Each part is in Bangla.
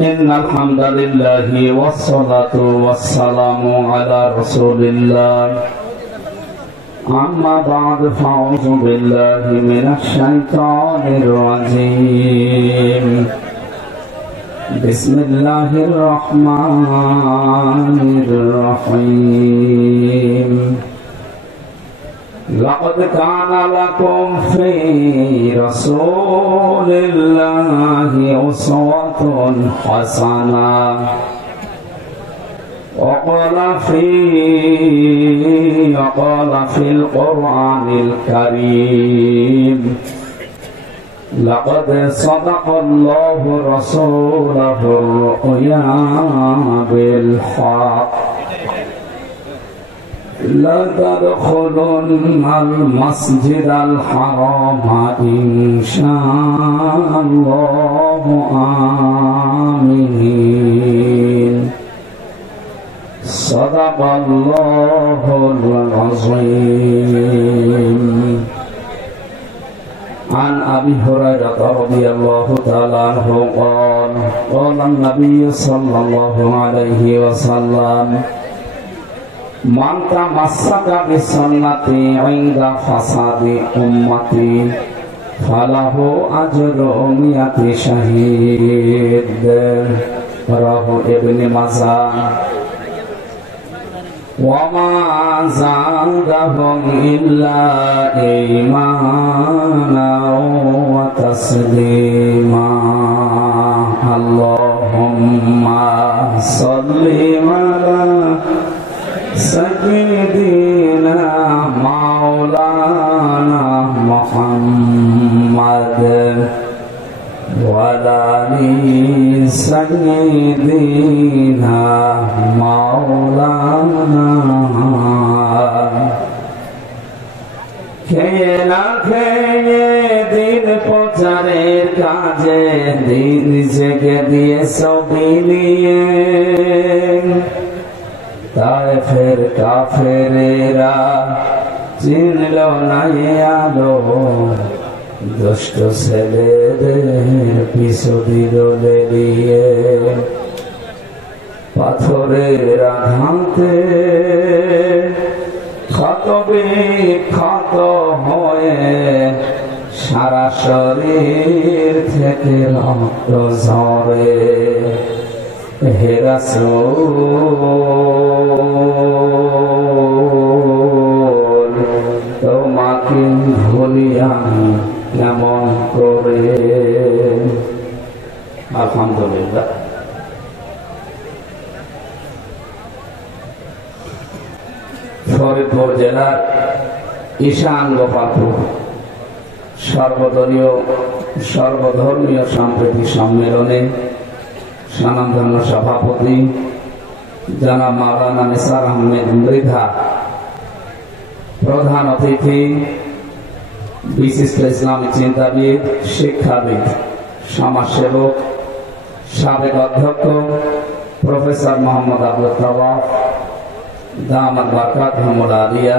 إن الحمد لله والصلاة والسلام على رسول الله أما بعد فأعوذ بالله من الشيطان الرجيم بسم الله الرحمن الرحيم لقد كان لكم في رسول الله أسوة حسنة وقال في القرآن الكريم لقد صدق الله رسوله الرؤيا بالحق لتدخلن المسجد الحرام إن شاء الله آمين صدق الله العظيم عن أبي هريرة رضي الله تعالى عنه قال قال النبي صلى الله عليه وسلم من تمسك بسنتي عند فساد أمتي فله أجر 100 شهيد رواه ابن ماجه وما زادهم إلا إيمانا وتسليما اللهم صل على سيدنا مولانا محمد وعلى آل سيدنا مولانا খেয়ে না খেয়ে দিন প্রচারের কাজে দিন জেগে দিয়ে ছবি নিয়ে তায়েফের কাফেরেরা চিনল না আলো দুষ্ট ছেলেদের পিছু দিল লেলিয়ে পাথরের আঘাতে ক্ষত বিক্ষত হয়ে সারা শরীর থেকে রক্ত ঝরে হে রাসূল তোমাকে ভুলি আমি কেমন করে আলহামদুলিল্লাহ ফরিদপুর জেলার ঈশান গোপালপুর সর্বধর্মীয় সাম্প্রতিক সম্মেলনে স্বনামধন্য সভাপতি জনাব মাওলানা নিসার আহমেদ মৃধা, প্রধান অতিথি বিশিষ্ট ইসলামী চিন্তাবিদ, শিক্ষাবিদ, সমাজসেবক, সাবেক অধ্যক্ষ প্রফেসর মোহাম্মদ আব্দুল তওয়াফ দামাত বারকাতুহুল আলিয়া,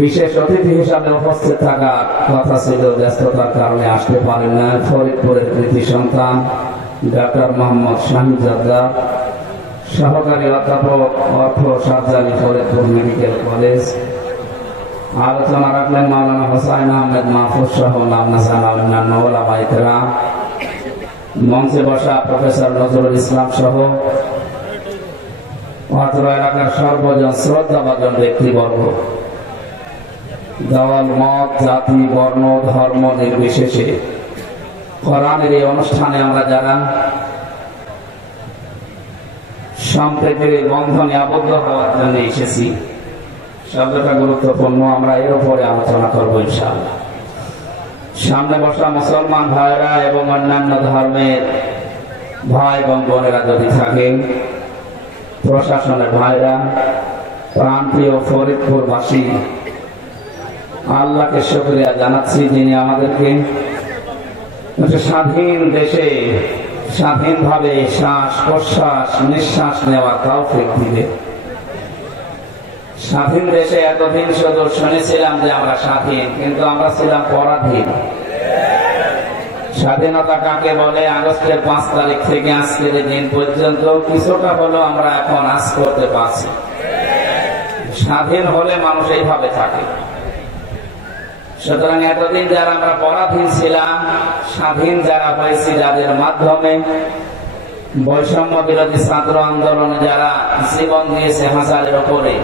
বিশেষ অতিথি হিসাবে উপস্থিত থাকার কথা ছিল, ব্যস্ততার কারণে আসতে পারেন না ফরিদপুরের কৃতি সন্তান ডক্টর মোহাম্মদ শাহিজাদা, সহকারী অধ্যাপক অর্থ সার্জারি ফরিদপুর মেডিকেল কলেজ। আলোচনা রাখলেন মাওলানা হোসাইন আহমেদ মাহফুজ সহ নামনাসানা অন্যান্য ওলামায়ে কেরাম। মঞ্চে বসা প্রফেসর নজরুল ইসলাম সহ অত্র এলাকার সর্বজন শ্রদ্ধাভাজন ব্যক্তিবর্গ, দল মত জাতি বর্ণ ধর্ম নির্বিশেষে কোরআনের এই অনুষ্ঠানে আমরা যারা সম্প্রীতির বন্ধনে আবদ্ধ হওয়ার জন্য এসেছি, শব্দটা গুরুত্বপূর্ণ, আমরা এর উপরে আলোচনা করব ইনশাআল্লাহ। সামনে বসা মুসলমান ভাইরা এবং অন্যান্য ধর্মের ভাই এবং বোনেরা যদি থাকেন, প্রশাসনের ভাইরা, প্রান্তীয় ফরিদপুরবাসী, আল্লাহকে শুকরিয়া জানাচ্ছি যিনি আমাদেরকে স্বাধীন দেশে স্বাধীনভাবে শ্বাস প্রশ্বাস নিঃশ্বাস নেওয়ার তৌফিক দিবে। স্বাধীন দেশে এতদিন শুধু শুনেছিলাম যে আমরা স্বাধীন, কিন্তু আমরা ছিলাম পরাধীন। স্বাধীনতা কাকে বলে? আগস্টের 5 তারিখ থেকে আজকের দিন পর্যন্ত কিছুটা হলেও আমরা এখন আজ করতে পারছি। স্বাধীন হলে মানুষ এইভাবে থাকে। সুতরাং এতদিন যারা আমরা পরাধীন ছিলাম, স্বাধীন যারা হয়েছি যাদের মাধ্যমে, বৈষম্য বিরোধী ছাত্র আন্দোলনে যারা জীবন দিয়েছে হাজারের উপরে,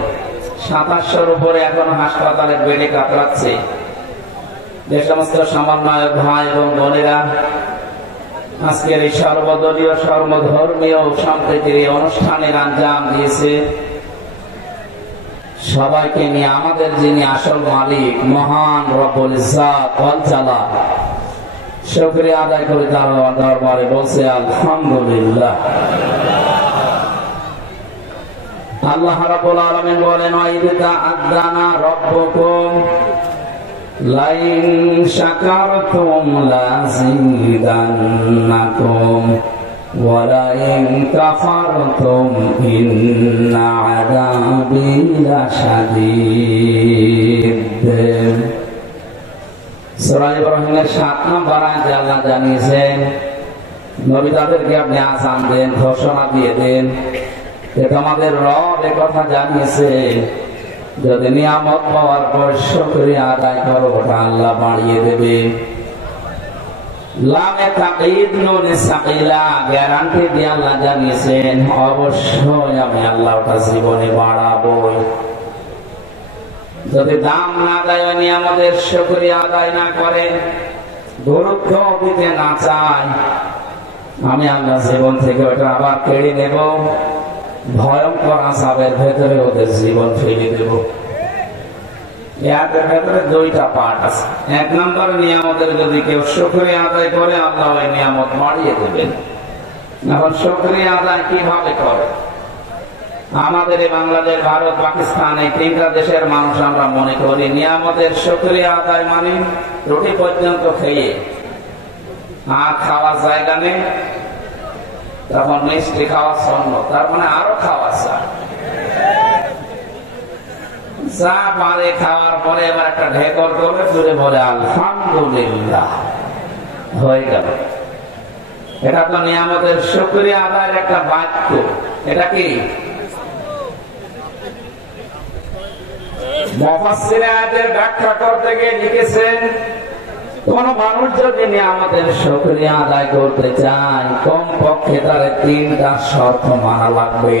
2700-র উপরে এখনো হাসপাতালের বেডে কাতরাচ্ছে, যে সমস্ত সমন্বয়ক ভাই এবং বোনেরা আজকের এই সর্বদলীয় সর্বধর্মীয় সম্প্রীতির এই অনুষ্ঠানের আঞ্জাম দিয়েছে, সবাইকে নিয়ে আমাদের যিনি আসল মালিক মহান রব্বুল ইজ্জাত ওয়াল জালাল, শুকরিয়া আদায় করে তার দরবারে বলছে আলহামদুলিল্লাহ। আল্লাহ রাব্বুল আলামিন বলেন, ওয়াইদা আদানা রাব্বুকুম লাইন শাকারতুম লাযিদান্নাকুম ওয়া লাইন কাফারতুম ইন্না আযাবি লাশাদীদ। সূরা ইব্রাহিমের 7 নম্বর আয়াতে আল্লাহ জানিয়েছেন, নবী তাদেরকে আপনি আযান দেন, ঘোষণা দিয়ে দেন যে তোমাদের রব এ কথা জানিয়েছে, যদি নিয়ামত পাওয়ার পর শুকরিয়া আদায় করো ওটা আল্লাহ বাড়িয়ে দেবে। লামে তাকঈদ নুনে সাকিলা, গ্যারান্টি দিয়ে আল্লাহ জানিয়েছেন অবশ্যই আমি আল্লাহ ওটা জীবনে বাড়াবো। যদি দাম না দেয়, নিয়ামতের শুকরিয়া আদায় না করে, গুরুত্ব দিতে না চায়, আমি আল্লাহ জীবন থেকে ওটা আবার কেড়ে নেব, ভয়ঙ্কর আযাবের ভেতরে ওদের জীবন ফেলে দেব। এর ভেতরে 2টা পার্ট আছে। 1 নম্বর, নিয়ামতের যদি কেউ শুকরিয়া আদায় করে আল্লাহ ওই নিয়ামত বাড়িয়ে দেবেন। এখন শুকরিয়া আদায় কিভাবে করে? আমাদের এই বাংলাদেশ, ভারত, পাকিস্তান এই 3টা দেশের মানুষ আমরা মনে করি নিয়ামতের শুকরিয়া আদায় মানে রুটি পর্যন্ত খেয়ে আর খাওয়ার জায়গা নেই, তখন মিষ্টি খাওয়ার জন্য, তার মানে আরো খাওয়া চায়। চা পারে খাওয়ার পরে এবার একটা ঢেকর করে তুলে বলে আলহামদুলিল্লাহ, হয়ে গেল। এটা তো নিয়ামতের শুকরিয়া আদায়ের একটা বাক্য। এটা কি? মুফাসসিরে আয়াতের ব্যাখ্যা করতে গিয়ে লিখেছেন, কোন মানুষ যদি নিয়ামতের শুকরিয়া আদায় করতে চায় কমপক্ষে তার 3টা শর্ত মানা লাগবে।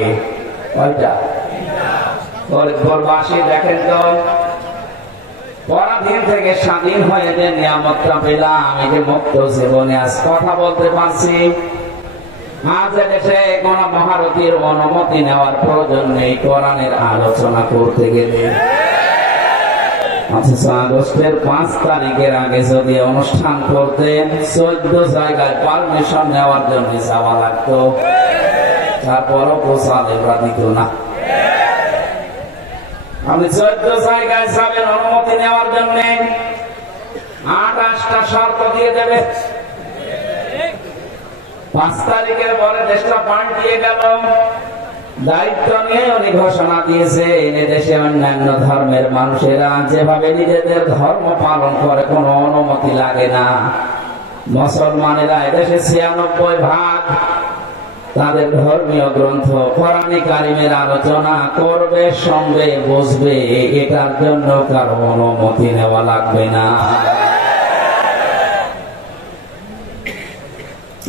কয়টা? ফরিদপুরবাসী দেখেন তো, পরাধীন থেকে স্বাধীন হয়ে যে নিয়ামতটা পেলাম, আমি যে মুক্ত জীবনে আজ কথা বলতে পারছি, আজ দেশে কোন মহারথীর অনুমতি নেওয়ার প্রয়োজন নেই কোরআনের আলোচনা করতে গেলে। আগস্টের 5 তারিখের আগে যদি অনুষ্ঠান করতেন, 14 জায়গায় পারমিশন নেওয়ার জন্য যাওয়া লাগতো, তারপরও প্রচার এবার দিত না। আপনি 14 জায়গায় যাবেন অনুমতি নেওয়ার জন্য, 28টা শর্ত দিয়ে দেবে। 5 তারিখের পরে দেশটা পাল্টিয়ে গেল। দায়িত্ব নিয়ে উনি ঘোষণা দিয়েছে, দেশে অন্যান্য ধর্মের মানুষেরা যেভাবে নিজেদের ধর্ম পালন করে কোনো অনুমতি লাগে না। মুসলমানেরা এদেশে 96% তাদের ধর্মীয় গ্রন্থ কোরআনে কারিমের আলোচনা করবে, শুনবে, বুঝবে, এটার জন্য কারো অনুমতি নেওয়া লাগবে না।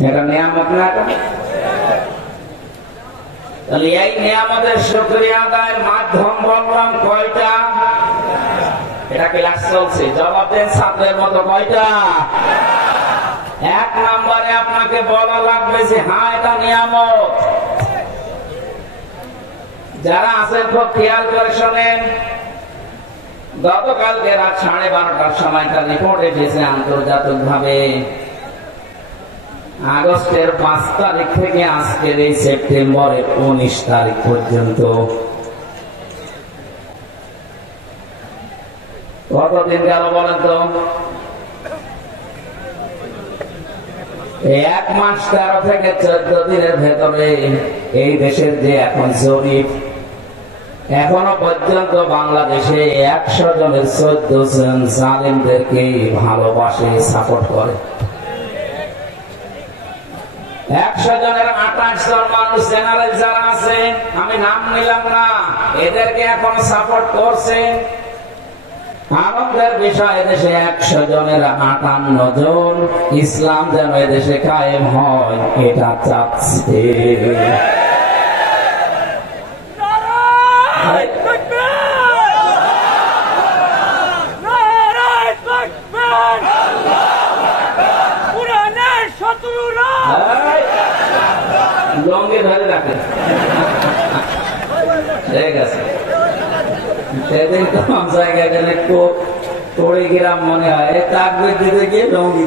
এটা নিয়ামত না? তাহলে এই নিয়ামতের শুকরিয়া আদায়ের মাধ্যম বললাম কয়টা? এটা ক্লাস চলছে, জবাব দেন ছাত্রের মতো। কয়টা? 1 নম্বরে আপনাকে বলা লাগবে যে হ্যাঁ এটা নিয়ামত। যারা আছেন খুব খেয়াল করে শোনেন, গতকালকে রাত 12:30টার সময় একটা রিপোর্ট এসেছে আন্তর্জাতিক ভাবে, আগস্টের 5 তারিখ থেকে আজকের এই সেপ্টেম্বরের 19 তারিখ পর্যন্ত কতদিন গেল বলেন তো? 1 মাস 13 থেকে 14 দিনের ভেতরে এই দেশের যে এখন জরিপ, এখনো পর্যন্ত বাংলাদেশে 100 জনের 14 জন জালেমদেরকে ভালোবাসে, সাপোর্ট করে। 100 জনের 28 জন মানুষ জেনারেল যারা আছে, আমি নাম নিলাম না, এদেরকে এখন সাপোর্ট করছে। আনন্দের বিষয়, এদেশে 100 জনের 58 জন ইসলাম যেন এদেশে কায়েম হয় এটা চাচ্ছে। লঙ্গে ধরে রাখে, ঠিক আছে। সেদিন তো জায়গায় গেলে তোড়ে গেলাম, মনে হয় তাকবির দিতে গিয়ে লঙ্গি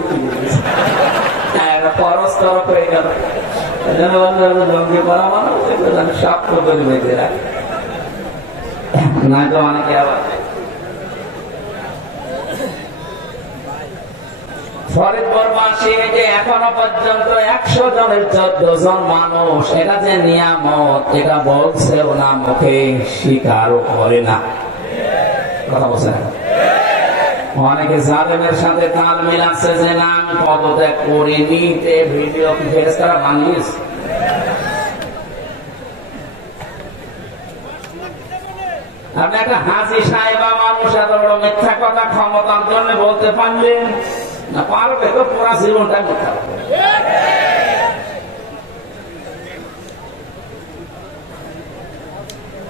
খরচ তরফ হয়ে গেল। লঙ্গি পরা মানুষ শক্ত করে বেঁধে রাখে, না তো অনেকে আবার। ফরিদপুরবাসী যে এখনো পর্যন্ত 100 জনের 14 জন মানুষ, এটা যে নিয়ামত এটা বলছেও না, মুখে স্বীকারও করে না। কথা বলছে না, অনেকে জালেমের সাথে তাল মিলাচ্ছে যে না আমি পদত্যাগ করিনি, ভিডিও ফেরেশতারা বানিয়েছে। আপনি একটা হাজি সাহেবা মানুষ এত বড় মিথ্যা কথা ক্ষমতার জন্য বলতে পারলেন না? পারবে তো, পুরা জীবনটা মিথ্যা।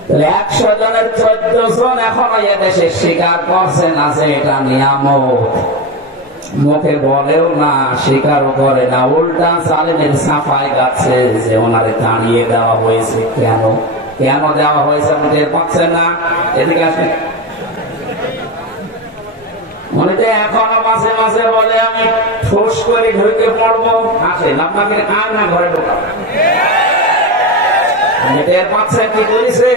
তাহলে 100 জনের 14 জন এখনো এদেশে স্বীকার করছে না যে এটা নিয়ামত, মুখে বলেও না, স্বীকারও করে না, উল্টা জালেমের সাফাই গাচ্ছে যে ওনারে তাড়িয়ে দেওয়া হয়েছে। কেন কেন দেওয়া হয়েছে আপনি টের পাচ্ছেন না? এদিকে আসেন। মনে তো এখনো মাঝে মাঝে বলে আমি ঠোস করে ঢুকে পড়বো। আসেন, আপনাকে আর না ঘরে ঢোকাবো। টের পাচ্ছেন কি করেছে?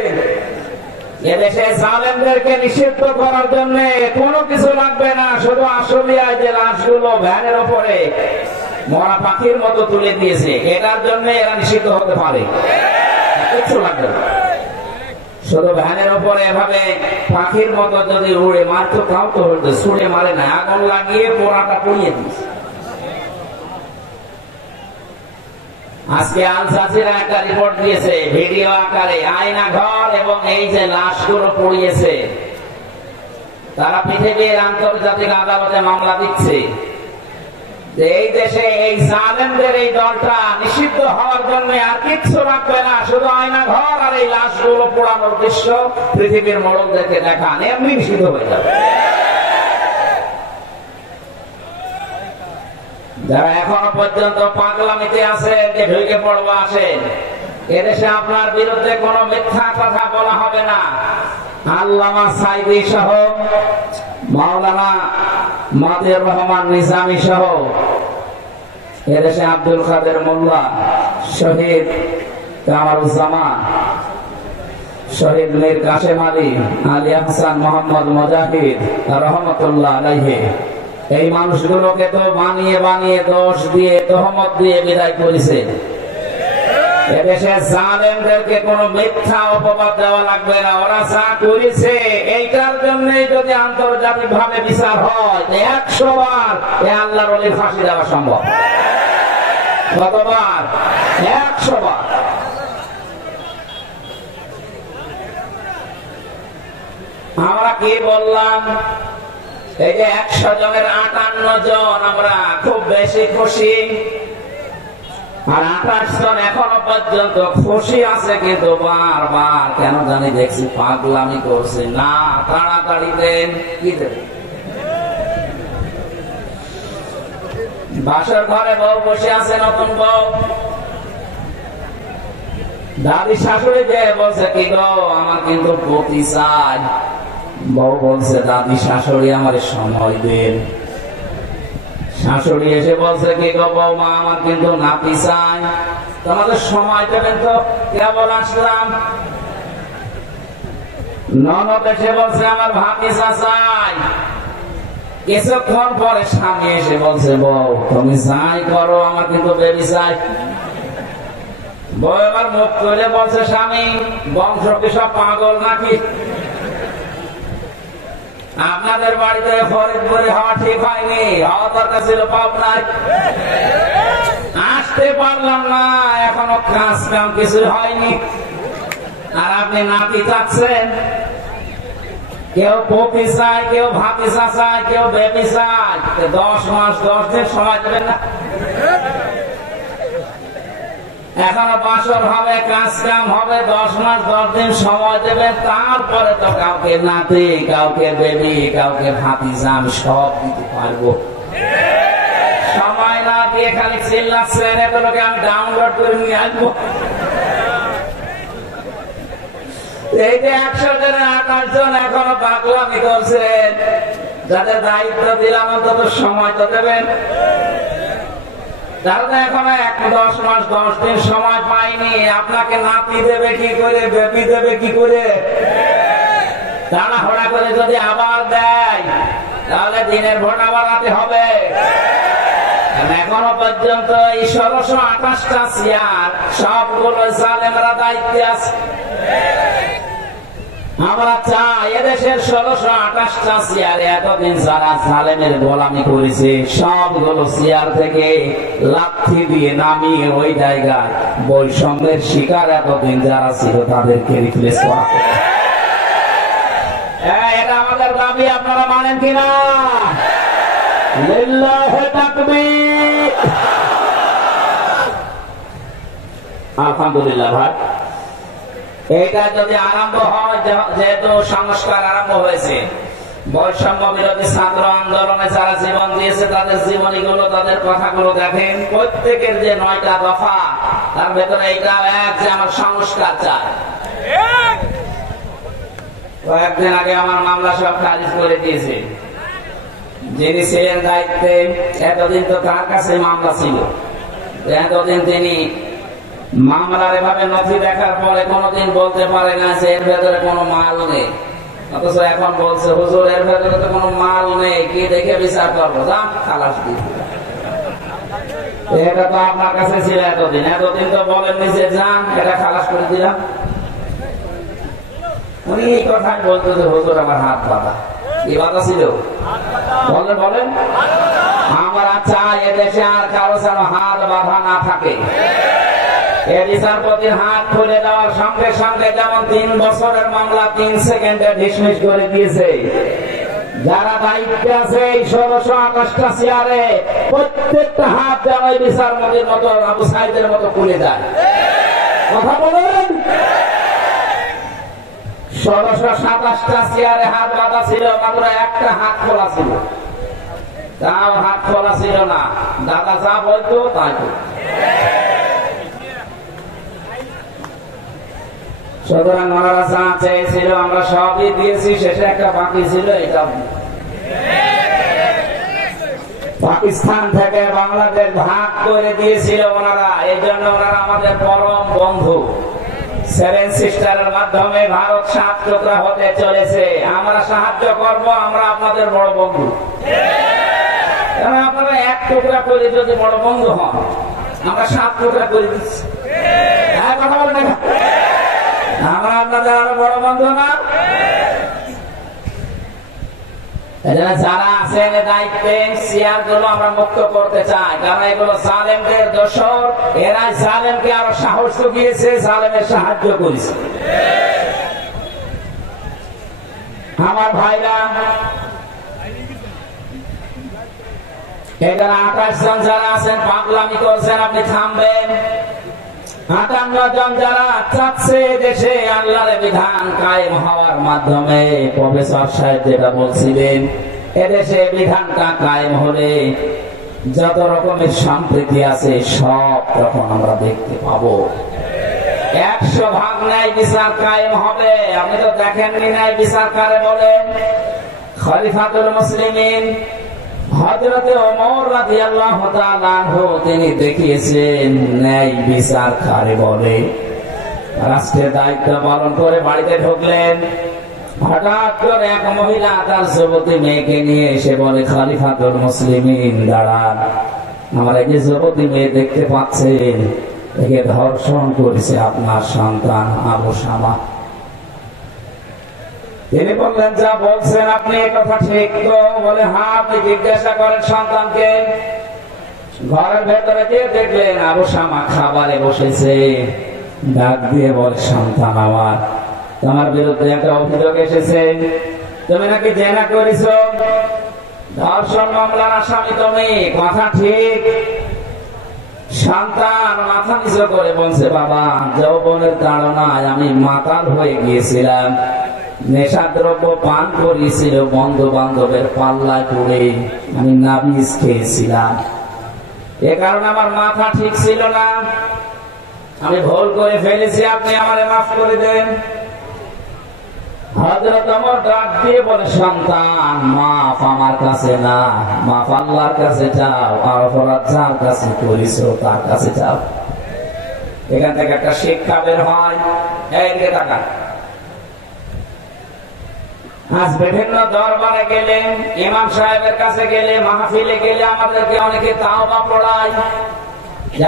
এদেশে জালেমদেরকে নিষিদ্ধ করার জন্য কোনো কিছু লাগবে না, শুধু আশুলিয়ায় যে লাশগুলো ভ্যানের ওপরে মরা পাখির মতো তুলে দিয়েছে, এটার জন্য এরা নিষিদ্ধ হতে পারে। কিছু লাগবে না, শুধু ভ্যানের ওপরে এভাবে পাখির মতো যদি উড়ে মারতো, তাও তো হতো। ছুড়ে মারে না, আগুন লাগিয়ে পোড়াটা পুড়িয়ে দিয়েছে। আজকে আল জাজিরা একটা রিপোর্ট দিয়েছে ভিডিও আকারে, আয়না ঘর এবং এই যে লাশগুলো পড়িয়েছে, তারা পৃথিবীর আন্তর্জাতিক আদালতে মামলা দিচ্ছে যে এই দেশে এই জালেমদের এই দলটা নিষিদ্ধ হওয়ার জন্য আর কিচ্ছু রাখবে না, শুধু আয়না ঘর আর এই লাশগুলো পোড়ানোর দৃশ্য পৃথিবীর মোড়লদেরকে দেখান, এমনি নিষিদ্ধ হয়ে যাবে। যারা এখনো পর্যন্ত পাগলামিতে আছে যে ঢুকে পড়বো, আসেন। এদেশে আপনার বিরুদ্ধে কোনো মিথ্যা কথা বলা হবে না। আল্লামা সাইদি সহ, মাওলানা মাদিউর রহমান নিজামী সহ, এদেশে আব্দুল কাদের মোল্লা, শহীদ কামারুজ্জামান, শহীদ মীর কাশেম আলী, আলী আহসান মোহাম্মদ মুজাহিদ রহমতুল্লাহ আলাইহি, এই মানুষগুলোকে তো বানিয়ে বানিয়ে দোষ দিয়ে তহমত দিয়ে বিদায় করেছে। এদেশে জালেমদেরকে কোনো মিথ্যা অপবাদ দেওয়া লাগবে না, ওরা যা করেছে এইটার জন্যই যদি আন্তর্জাতিক ভাবে বিচার হয় 100 বার আল্লাহর ওলির ফাঁসি দেওয়া সম্ভব। কতবার? 100 বার। আমরা কি বললাম? এই যে 100 জনের 58 জন আমরা খুব বেশি খুশি, আর 28 জন এখনো পর্যন্ত খুশি আছে, কিন্তু বারবার কেন জানি দেখছি পাগলামি করছে। না, তাড়াতাড়ি দেন। কি দেবে? বাসর ঘরে বউ বসে আছে, নতুন বউ, দাদি শাশুড়ি যে বলছে কি গো আমার কিন্তু পতি চাই। বউ বলছে দাদি শাশুড়ি আমার সময় দেন। শাশুড়ি এসে বলছে কি গো বৌমা আমার কিন্তু নাতি চাই, তোমাদের সময় দেবেন তো, কেবল আসলাম। ননদ এসে বলছে আমার ভাতিজা চাই। কিছুক্ষণ পরে স্বামী এসে বলছে বউ তুমি যাই করো আমার কিন্তু বেবি চাই। বউ এবার মুখ তুলে বলছে স্বামী বংশ কি সব পাগল নাকি? আপনাদের বাড়িতে ফরিদপুরে হওয়া ঠিক হয়নি, হওয়া দরকার ছিল পাবনায়। আসতে পারলাম না, এখনো কাজ কাম কিছু হয়নি, আর আপনি নাতি চাচ্ছেন। কেউ পপি চায়, কেউ ভাতিসা চায়, কেউ বেবি চায়। 10 মাস 10 দিন সময় দেবেন না? এখনো বাসর হবে, কাজ কাম হবে, 10 মাস 10 দিন সময় দেবেন, তারপরে তো কাউকে নাতি, কাউকে বেবি, কাউকে ভাতিজা আমি সব দিতে পারবো। সময় না দিয়ে খালি চিল্লাচ্ছেন, এগুলোকে আমি ডাউনলোড করে নিয়ে আসবো। এই যে 100 জনের 28 জন এখনো পাগলামি করছেন, যাদের দায়িত্ব দিলাম অন্তত সময় তো দেবেন। যারা তো এখনো 10 মাস 10 দিন সময় পাইনি, আপনাকে নাতি দেবে কি করে, বেবি দেবে কি করে? তাড়াহুড়া করে যদি আবার দেয়, তাহলে দিনের ভোট আবার রাতে হবে। এখনো পর্যন্ত এই 1628টা চেয়ার সবগুলো জালেমরা দায়িত্বে আছে। আমরা চাই এদেশের 1628টা চেয়ারে এতদিন যারা জালেমের গোলামি করেছে, সবগুলো চেয়ার থেকে লাথি দিয়ে নামিয়ে ওই জায়গায় বৈষম্যের শিকার এতদিন যারা ছিল তাদেরকে রিপ্লেস করা। এটা আমাদের দাবি, আপনারা মানেন কিনা? লিল্লাহি তাকবীর। আলহামদুলিল্লাহ ভাই, এটা যদি আরম্ভ হয়, যেহেতু সংস্কার আরম্ভ হয়েছে, বৈষম্য বিরোধী ছাত্র আন্দোলনে যারা জীবন দিয়েছে তাদের জীবনীগুলো, তাদের কথাগুলো দেখেন। প্রত্যেকের যে 9টা দফা, তার ভেতরে এইটা এক যে আমার সংস্কার চাই। কয়েকদিন আগে আমার মামলা সব খারিজ করে দিয়েছে। যিনি ছিলেন দায়িত্বে, এতদিন তো তার কাছে মামলা ছিল, এতদিন তিনি মামলার এভাবে নথি দেখার পরে কোনদিন বলতে পারে না যে এর ভেতরে কোনো মাল নেই। অথচ এখন বলছে, হুজুর এর ভেতরে তো কোনো মাল নেই, কি দেখে বিচার করবো, যান খালাস দিই। এটা তো আপনার কাছে ছিল এতদিন, এতদিন তো বলেননি যে যান এটা খালাস করে দিলাম। উনি এই কথাই বলতো যে হুজুর আমার হাত বাঁধা। কি বাধা ছিল? বলেন বলেন। আমরা চাই এদেশে আর কারো যেন হাত বাঁধা না থাকে। বিচারপতির হাত খুলে দেওয়ার সঙ্গে সঙ্গে যেমন 3 বছরের মামলা 3 সেকেন্ডে ডিসমিস করে দিয়েছে, যারা দায়িত্বে আছে এই 1628টা চেয়ারে প্রত্যেকটা হাত যেন বিচারপতির মতো, আবু সাইদের মতো খুলে দেয়। কথা বলেন। 1627টা চেয়ারে হাত বাঁধা ছিল, মাত্র একটা হাত খোলা ছিল, তাও হাত খোলা ছিল না, দাদা যা বলতো তাই তো। সুতরাং ওনারা যা চেয়েছিল আমরা সবই দিয়েছি, শেষে একটা বাকি ছিল, এটা পাকিস্তান থেকে বাংলাদেশ ভাগ করে দিয়েছিল ওনারা। এই জন্য ওনারা আমাদের পরম বন্ধু। 7 সিস্টারের মাধ্যমে ভারত 7 টুকরা হতে চলেছে। আমরা সাহায্য করব, আমরা আপনাদের বড় বন্ধু। আপনারা 1 টুকরা করে যদি বড় বন্ধু হন, আমরা 7 টুকরা করে দিচ্ছি। কথা বলেন না, আমরা আপনাদের আরো বড় বন্ধু না? যারা আছেন দায়িত্বে, চেয়ারগুলো আমরা মুক্ত করতে চাই, কারণ এগুলো জালেমদের দোসর। এরা জালেমকে আরো সাহস জুগিয়েছে, জালেমের সাহায্য করেছে। আমার ভাইরা, এখানে 28 জন যারা আছেন পাগলামি করছেন, আপনি থামবেন। 58 জন যারা চাচ্ছে দেশে আল্লাহর বিধান কায়েম হওয়ার মাধ্যমে, প্রফেসর সাহেব যেটা বলছিলেন, এদেশে বিধানটা কায়েম হলে যত রকমের সম্প্রীতি আছে সব তখন আমরা দেখতে পাবো। 100 ভাগ ন্যায় বিচার কায়েম হবে। আপনি তো দেখেননি ন্যায় বিচার কারে বলে? খলিফাতুল মুসলিমিন হযরতে ওমর রাদিয়াল্লাহু তাআলা আনহু তিনি দেখিয়েছেন ন্যায় বিচার কারে বলে। রাষ্ট্রের দায়িত্ব পালন করে বাড়িতে ঢুকলেন, হঠাৎ করে এক মহিলা তার যুবতী মেয়েকে নিয়ে এসে বলে, খলিফাতুল মুসলিমিন দাঁড়ান, আমার এই যুবতী মেয়ে দেখতে পাচ্ছেন, একে ধর্ষণ করেছে আপনার সন্তান আবু শামা। তিনি বললেন, যা বলছেন আপনি এই কথা ঠিক তো? বলে, হ্যাঁ। আপনি জিজ্ঞাসা করেন সন্তানকে। ঘরের ভেতরে যে দেখলেন আবু শামা খাবারে বসেছে, ডাক দিয়ে বলে, সন্তান আমার, তোমার বিরুদ্ধে একটা অভিযোগ এসেছে, তুমি নাকি জেনা করেছ, ধর্ষণ মামলার আসামি তুমি, কথা ঠিক? সন্তান মাথা নিচু করে বলছে, বাবা, যৌবনের তাড়নায় আমি মাতাল হয়ে গিয়েছিলাম, নেশাদ্রব্য পান করিয়েছিল, বন্ধু বান্ধবের পাল্লায় পড়ে আমি নাবিজ খেয়েছিলাম, এ কারণে আমার মাথা ঠিক ছিল না, আমি ভুল করে ফেলেছি, আপনি আমারে মাফ করে দেন। হযরত ওমর ডাক দিয়ে বলে, সন্তান, মাফ আমার কাছে না, মাফ আল্লাহর কাছে চাও, আর অপরাধ যার কাছে করেছো তার কাছে চাও। এখান থেকে একটা শিক্ষা বের হয়। এইদিকে তাকান। আজ বিভিন্ন দরবারে গেলে, ইমাম সাহেবের কাছে গেলে, মাহফিলে গেলে আমাদেরকে অনেকে তাওবা পড়ায়,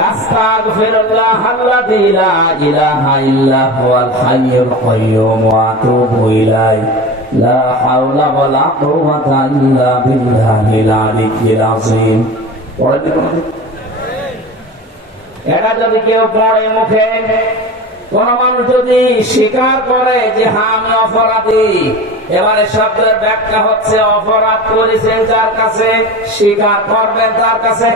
আস্তাগফিরুল্লাহ আল্লাযী লা ইলাহা ইল্লা হুয়াল হাইয়ুল কাইয়্যুম ওয়া আতুবু ইলাইহি লা হাওলা ওয়া লা কুওয়াতা ইল্লা বিল্লাহিল আলিয়্যিল আযীম। এটা যদি কেউ পড়ে মুখে, কোন মানুষ যদি স্বীকার করে যে হ্যাঁ আমি অপরাধী, এবারে শব্দের ব্যাখ্যা হচ্ছে অপরাধ করেছেন যার কাছে, স্বীকার করবেন তার কাছে।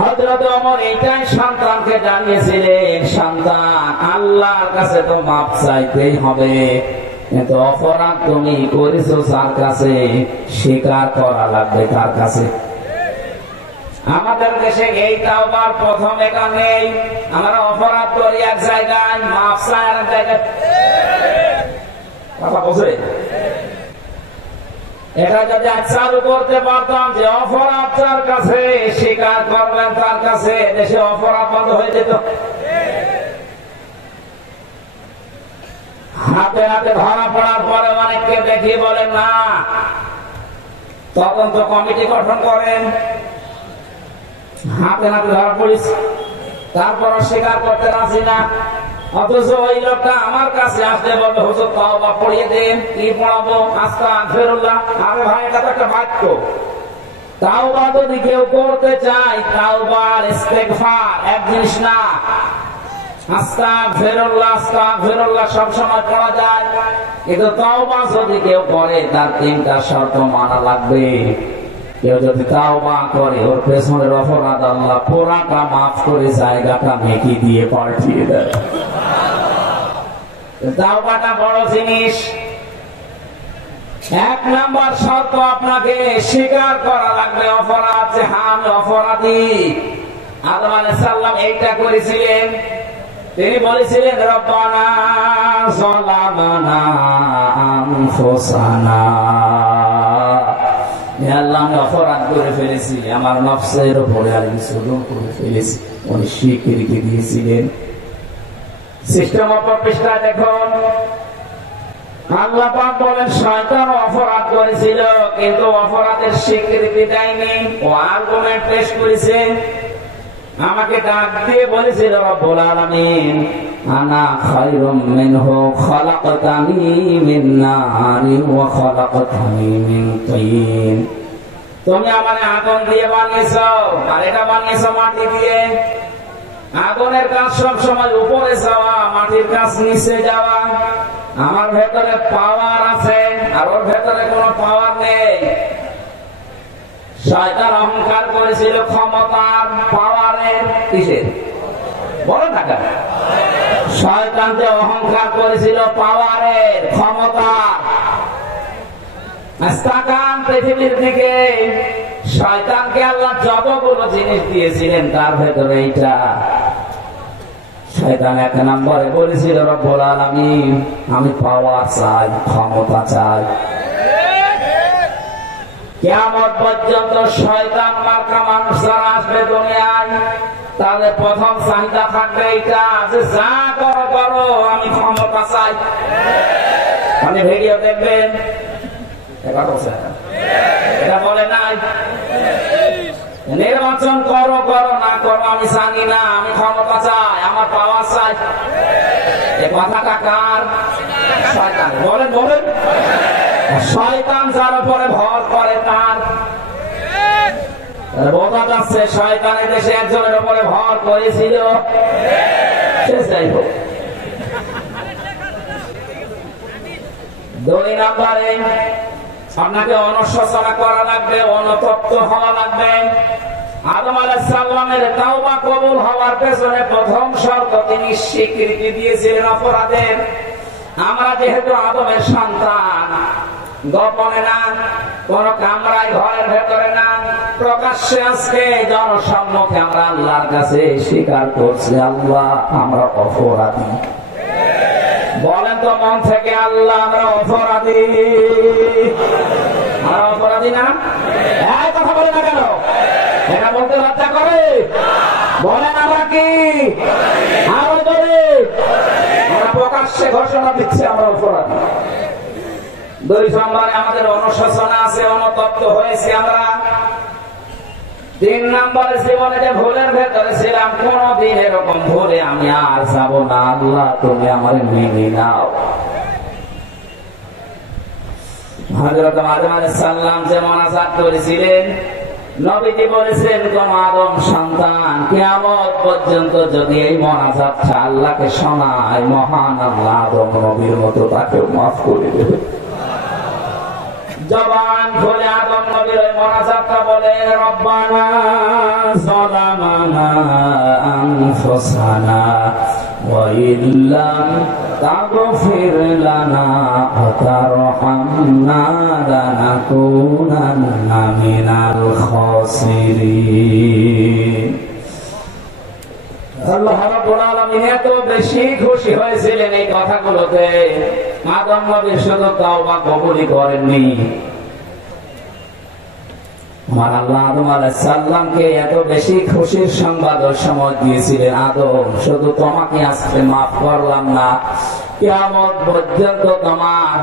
হযরত ওমর এইটাই সন্তানকে জানিয়েছিলেন, সন্তান, আল্লাহর কাছে তো মাপ চাইতেই হবে, কিন্তু অপরাধ তুমি করেছো যার কাছে, স্বীকার করা লাগবে তার কাছে। আমাদের দেশে এই তাওবার প্রথম একা নেই, আমরা অপরাধ করি এক জায়গায়, মাপ চাই আর এক জায়গায়। কথা বলছে, এটা যদি চালু করতে পারতাম যে অপরাধ যার কাছে, স্বীকার করবেন তার কাছে, দেশে অপরাধ বন্ধ হয়ে যেত। হাতে হাতে ধরা পড়ার পরে অনেককে দেখিয়ে বলেন না, তদন্ত কমিটি গঠন করেন, হাতে হাতে ধরা পড়িস, তারপর স্বীকার করতে রাজি না, অথচ ওই লোকটা আমার কাছে আসলে বলবে, হুজুর তাওবা পড়িয়ে দেন। কি পড়াবো? আস্তাগফিরুল্লাহ। আরে ভাই, এটা তো একটা বাক্য। তাওবা যদি কেউ করতে চায়, তাওবার ইস্তেগফার এক জিনিস না। আস্তাগফিরুল্লাহ আস্তাগফিরুল্লাহ সব সময় পড়া যায়, কিন্তু তাওবা যদি কেউ করে, তার তিনটা শর্ত মানা লাগবে। কেউ যদি তাওবা করে, ওর পেছনের অপরাধ আল্লাহ পুরাটা মাফ করে জায়গাটা নেকি দিয়ে পাল্টিয়ে দেয়। তাওবাটা বড় জিনিস। এক নাম্বার শর্ত, আপনাকে স্বীকার করা লাগবে অপরাধ, যে হ্যাঁ আমি অপরাধী। আদম আলাইহিস সালাম এইটা করেছিলেন, তিনি বলেছিলেন, রব্বানা যালামনা আনফুসানা, আল্লাহ আমি অপরাধ করে ফেলেছি, আমার নফসের উপরে আমি জুলুম করে ফেলেছি, উনি স্বীকৃতি দিয়েছিলেন। সিস্টেম অফ পৃষ্ঠা দেখুন, আল্লাহ পাক বলেন শয়তান অপরাধ করেছিল, কিন্তু অপরাধের স্বীকৃতি দেয়নি, ও আর্গুমেন্ট পেশ করেছে। আমাকে ডাক দিয়ে বলেছিল, রব্বুল আলামিন, আনা খায়রুম মিনহু খালাকতানি মিন নারিন ওয়া খালাকতানি মিন তিন। তুমি আমারে আগুন দিয়ে বানিয়েছো, আর এটা বানিয়েছো মাটি দিয়ে। আগুনের কাজ সব সময় উপরে যাওয়া, মাটির কাজ নিচে যাওয়া। আমার ভেতরে পাওয়ার আছে, আর ওর ভেতরে কোনো পাওয়ার নেই। শয়তান অহংকার করেছিল ক্ষমতার, পাওয়ারের। কিসের? বলো টাকা। শয়তান যে অহংকার করেছিল পাওয়ারের, ক্ষমতার। তাকান পৃথিবীর দিকে, শয়তানকে আল্লাহ যতগুলো জিনিস দিয়েছিলেন, তার ভেতরে এইটা। শয়তান এক নম্বরে বলেছিল, রব্বুল আলামিন, আমি পাওয়ার চাই, ক্ষমতা চাই। কিয়ামত পর্যন্ত শয়তান মার্কা মানুষ যারা আসবে দুনিয়ায়, তাদের প্রথম চাহিদা থাকবে এইটা, যে যা করো করো, আমি ক্ষমতা চাই। মানে ভিডিও দেখবেন, এটা বলে নাই, নির্বাচন করো করো না করো আমি জানি না, আমি ক্ষমতা চাই, আমার পাওয়ার চাই। এই কথাটা কার? শয়তান। বলেন বলেন, শয়তান যার উপরে ভর করে তার। বোঝা যাচ্ছে শয়তানের দেশে একজনের উপরে ভর করেছিল। সে যাই হোক, 2 নম্বরে আপনাকে অনুশোচনা করা লাগবে, অনুতপ্ত হওয়া লাগবে। আদম আলাইহিস সালামের তাওবা কবুল হওয়ার পেছনে প্রথম শর্ত তিনি স্বীকৃতি দিয়েছিলেন অপরাধের। আমরা যেহেতু আদমের সন্তান, গোপনে না, কোন কামরায় ঘরের ভেতরে না, প্রকাশ্যে আজকে জনসম্মুখে আমরা আল্লাহর কাছে স্বীকার করছি, আল্লাহ আমরা অপরাধী। বলেন তো মন থেকে, আল্লাহ আমরা অপরাধী। আমরা অপরাধী না? এই কথা বলে না কেন? এটা বলতে লজ্জা করে? বলেন আমরা কি? আরো জোরে। আমরা প্রকাশ্যে ঘোষণা দিচ্ছি আমরা অপরাধী। 2 নম্বরে আমাদের অনুশোচনা আছে, অনুতপ্ত হয়েছি আমরা। 3 নম্বরে জীবনে যে ভুলের ভেতরে ছিলাম, কোনদিন এরকম ভুলে আমি আর যাব না, আল্লাহ তুমি আমার মেনে নাও। হযরত আদম আলাইহিস সালাম যে মুনাজাত করেছিলেন, নবীজি বলেছেন কোন আদম সন্তান কিয়ামত পর্যন্ত যদি এই মুনাজাতটা আল্লাহকে শোনায়, মহান আল্লাহ আদম নবীর মতো তাকে মাফ করে দেবে। জবান খুলে আদম নবীর ওই মুনাজাতটা বলে, রব্বানা যালামনা আনফুসানা ওয়া ইল্লাম তাগফির লানা ওয়া তারহামনা লানাকুনান্না মিনাল খাসিরিন। আল্লাহ রাব্বুল আলামিন এত বেশি খুশি হয়েছিলেন এই কথাগুলোতে, আদম নবী শুধু তাওবা কবুলই করেননি, আমার আল্লাহ আদম আলাইহিস সালামকে এত বেশি খুশির সংবাদ ও সময় দিয়েছিলেন, আদম শুধু তোমাকে আজকে মাফ করলাম না, কিয়ামত পর্যন্ত তোমার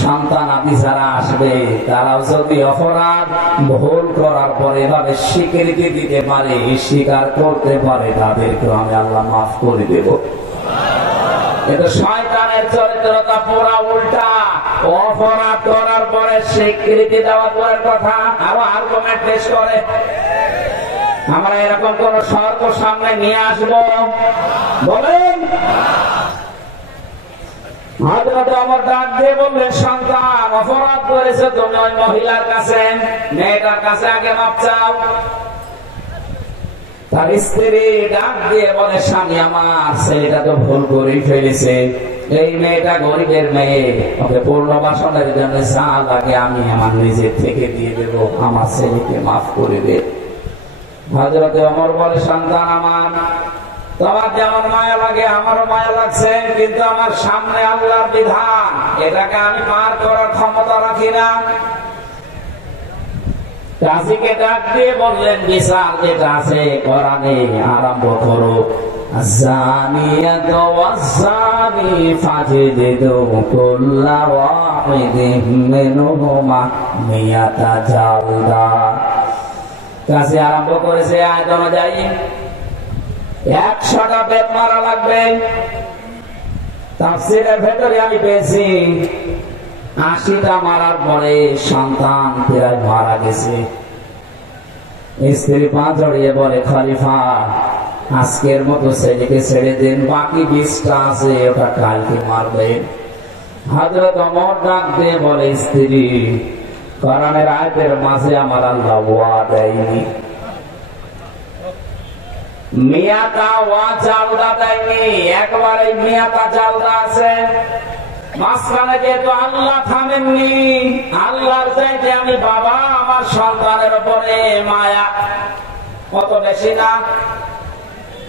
সন্তানাদি যারা আসবে তারাও যদি অপরাধ ভুল করার পরে এভাবে স্বীকৃতি দিতে পারে, স্বীকার করতে পারে, তাদেরকে আমি আল্লাহ মাফ করে দেব। কিন্তু শয়তানের চরিত্রটা পুরা উল্টা। অপরাধ করার পরে স্বীকৃতি দেওয়ার পরের কথা আরো আর্গুমেন্ট পেশ করে। আমরা এরকম কোন শর্ত সামনে নিয়ে আসবো? বলেন। হযরত ওমর ডাক দিয়ে বললেন, সন্তান অপরাধ করেছে, তুমি ওই মহিলার কাছে, মেয়েটার কাছে আগে মাপ চাও। তার স্ত্রী ডাক দিয়ে বলে, স্বামী আমার ছেলেটা তো ভুল করেই ফেলেছে, এই মেয়েটা গরিবের মেয়ে, ওকে পুনর্বাসনের জন্য যা লাগে আমি আমার নিজের থেকে দিয়ে দেব, আমার ছেলেকে মাফ করে দে। হযরত ওমর বলে, সন্তান আমার, তোমার যেমন মায়া লাগে আমারও মায়া লাগছে, কিন্তু আমার সামনে আল্লাহর বিধান, এটাকে আমি পার করার ক্ষমতা রাখি না। কাজীকে ডাক দিয়ে বললেন, বিচার যেটা আছে কোরআনে আরম্ভ করো, আয-যানিয়াতু ওয়াজ-যানি ফাজলিদু কুল্লা ওয়াহিদিন মিনহুমা মিয়াতা জালদা। কাজী আরম্ভ করেছে আয়াত অনুযায়ী 100টা বেত মারা লাগবে। তাফসীরের ভেতরে আমি পেয়েছি 80টা মারার পরে সন্তান প্রায় মারা গেছে। স্ত্রী পা জড়িয়ে বলে, খলিফা আজকের মতো ছেলেকে ছেড়ে দেন, বাকি 20টা আছে ওটা কালকে মারবেন। হযরত ওমর ডাক দিয়ে বলে, স্ত্রী কোরআনের আয়াতের মাঝে আমার আল্লাহ ওয়া দেয়নি, মিয়াতা ওয়া জালদা দেয়নি, একবারে মিয়াতা জালদা আছে। মাঝখানে যেহেতু আল্লাহ থামেননি, আল্লাহর চাইতে আমি বাবা আমার সন্তানের উপরে মায়া কত বেশি না,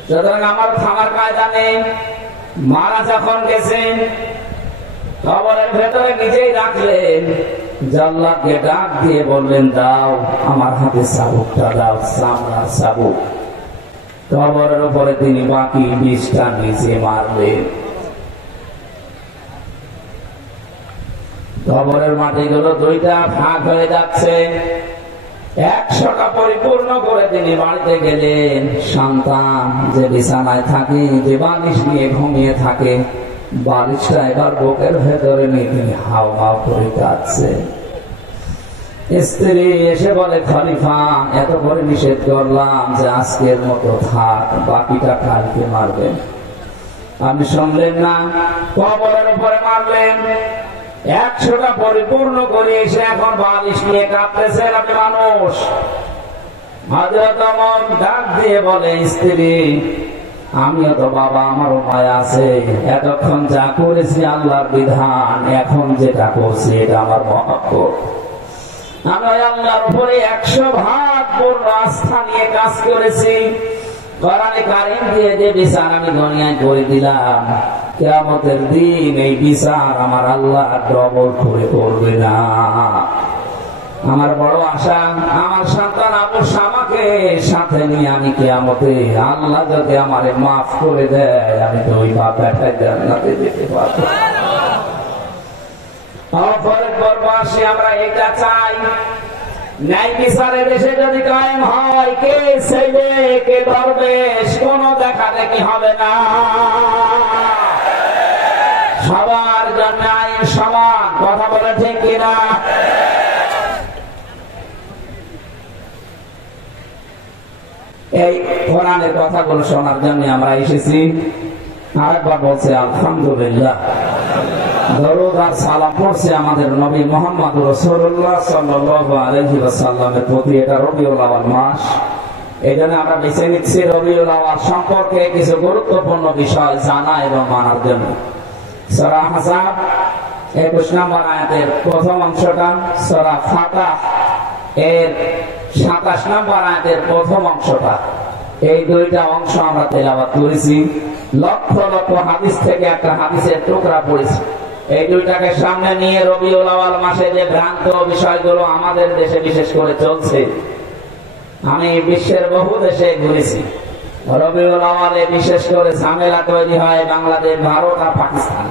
সুতরাং আমার থামার কায়দা নেই। মারা যখন গেছেন কবরের ভেতরে নিজেই রাখলেন, জাল্লাদকে ডাক দিয়ে বললেন, দাও আমার হাতে চাবুকটা দাও, চামড়ার চাবুক। কবরের উপরে তিনি বাকি 20টা নিচে মারলেন। কবরের মাটিগুলো 2টা ভাগ হয়ে যাচ্ছে। 100টা পরিপূর্ণ করে তিনি বাড়িতে গেলেন। সন্তান যে বিছানায় থাকে, যে বালিশ নিয়ে ঘুমিয়ে থাকে, বালিশটা এবার বুকের ভেতরে নিয়ে তিনি হাও হাও করে কাঁদছে। স্ত্রী এসে বলে, খলিফা এত করে নিষেধ করলাম যে আজকের মতো থাক, বাকিটা কালকে মারবেন। আপনি শুনলেন না, কবরের উপরে মারলেন। 100টা পরিপূর্ণ করে এসে এখন বালিশ নিয়ে কাঁপতেছেন আপনি মানুষ। হযরত ওমর ডাক দিয়ে বলে, স্ত্রী আমিও তো বাবা, আমারও মায়া আছে। এতক্ষণ যা করেছি আল্লাহর বিধান, এখন যেটা করছি এটা আমার মহব্বত। আমি আল্লাহর উপরে 100 ভাগ পূর্ণ আস্থা নিয়ে কাজ করেছি। কোরআনে কারীম দিয়ে যে বিচার আমি দুনিয়ায় করে দিলাম, কিয়ামতের দিন এই বিচার আমার আল্লাহ ডবল করে করবে না। আমার বড় আশা, আমার সন্তান আবু শামাকে সাথে নিয়ে আমি কিয়ামতে আল্লাহ যদি আমারে মাফ করে দেয়, আমি তো ওই বাপ বেটায় জান্নাতে যেতে পারবো। অপরবাসী আমরা এটা চাই, ন্যায় বিচারের দেশে যদি কায়েম হয়, কে ছেলে কে দরবেশ কোনো দেখা দেখি হবে না। সবার জন্য আইন সমান, কথা বলে ঠিক কিনা? এই কোরআনের কথাগুলো শোনার জন্য আমরা এসেছি। আরেকবার বলছে আলহামদুলিল্লাহ। দরুদ আর সালাম পড়ছে আমাদের নবী মুহাম্মদ রাসূলুল্লাহ সাল্লাল্লাহু আলাইহি ওয়াসাল্লামের প্রতি। এটা রবিউল আউয়াল মাস, এই জন্য আমরা বেছে নিচ্ছি রবিউল আউয়াল সম্পর্কে কিছু গুরুত্বপূর্ণ বিষয় জানা এবং মানার জন্য। সূরা আহজাব 21 নম্বর আয়াতের প্রথম অংশটা, সূরা ফাতহ এর 27 নম্বর আয়াতের প্রথম অংশটা, এই দুইটা অংশ আমরা তেলাওয়াত করেছি। লক্ষ লক্ষ হাদিস থেকে একটা হাদিসের টুকরা পড়েছি। এই দুইটাকে সামনে নিয়ে রবিউল আউয়াল মাসে যে ভ্রান্ত বিষয়গুলো আমাদের দেশে বিশেষ করে চলছে, আমি বিশ্বের বহু দেশে ঘুরেছি। রবিউল আউয়ালে বিশেষ করে ঝামেলা তৈরি হয় বাংলাদেশ, ভারত আর পাকিস্তান।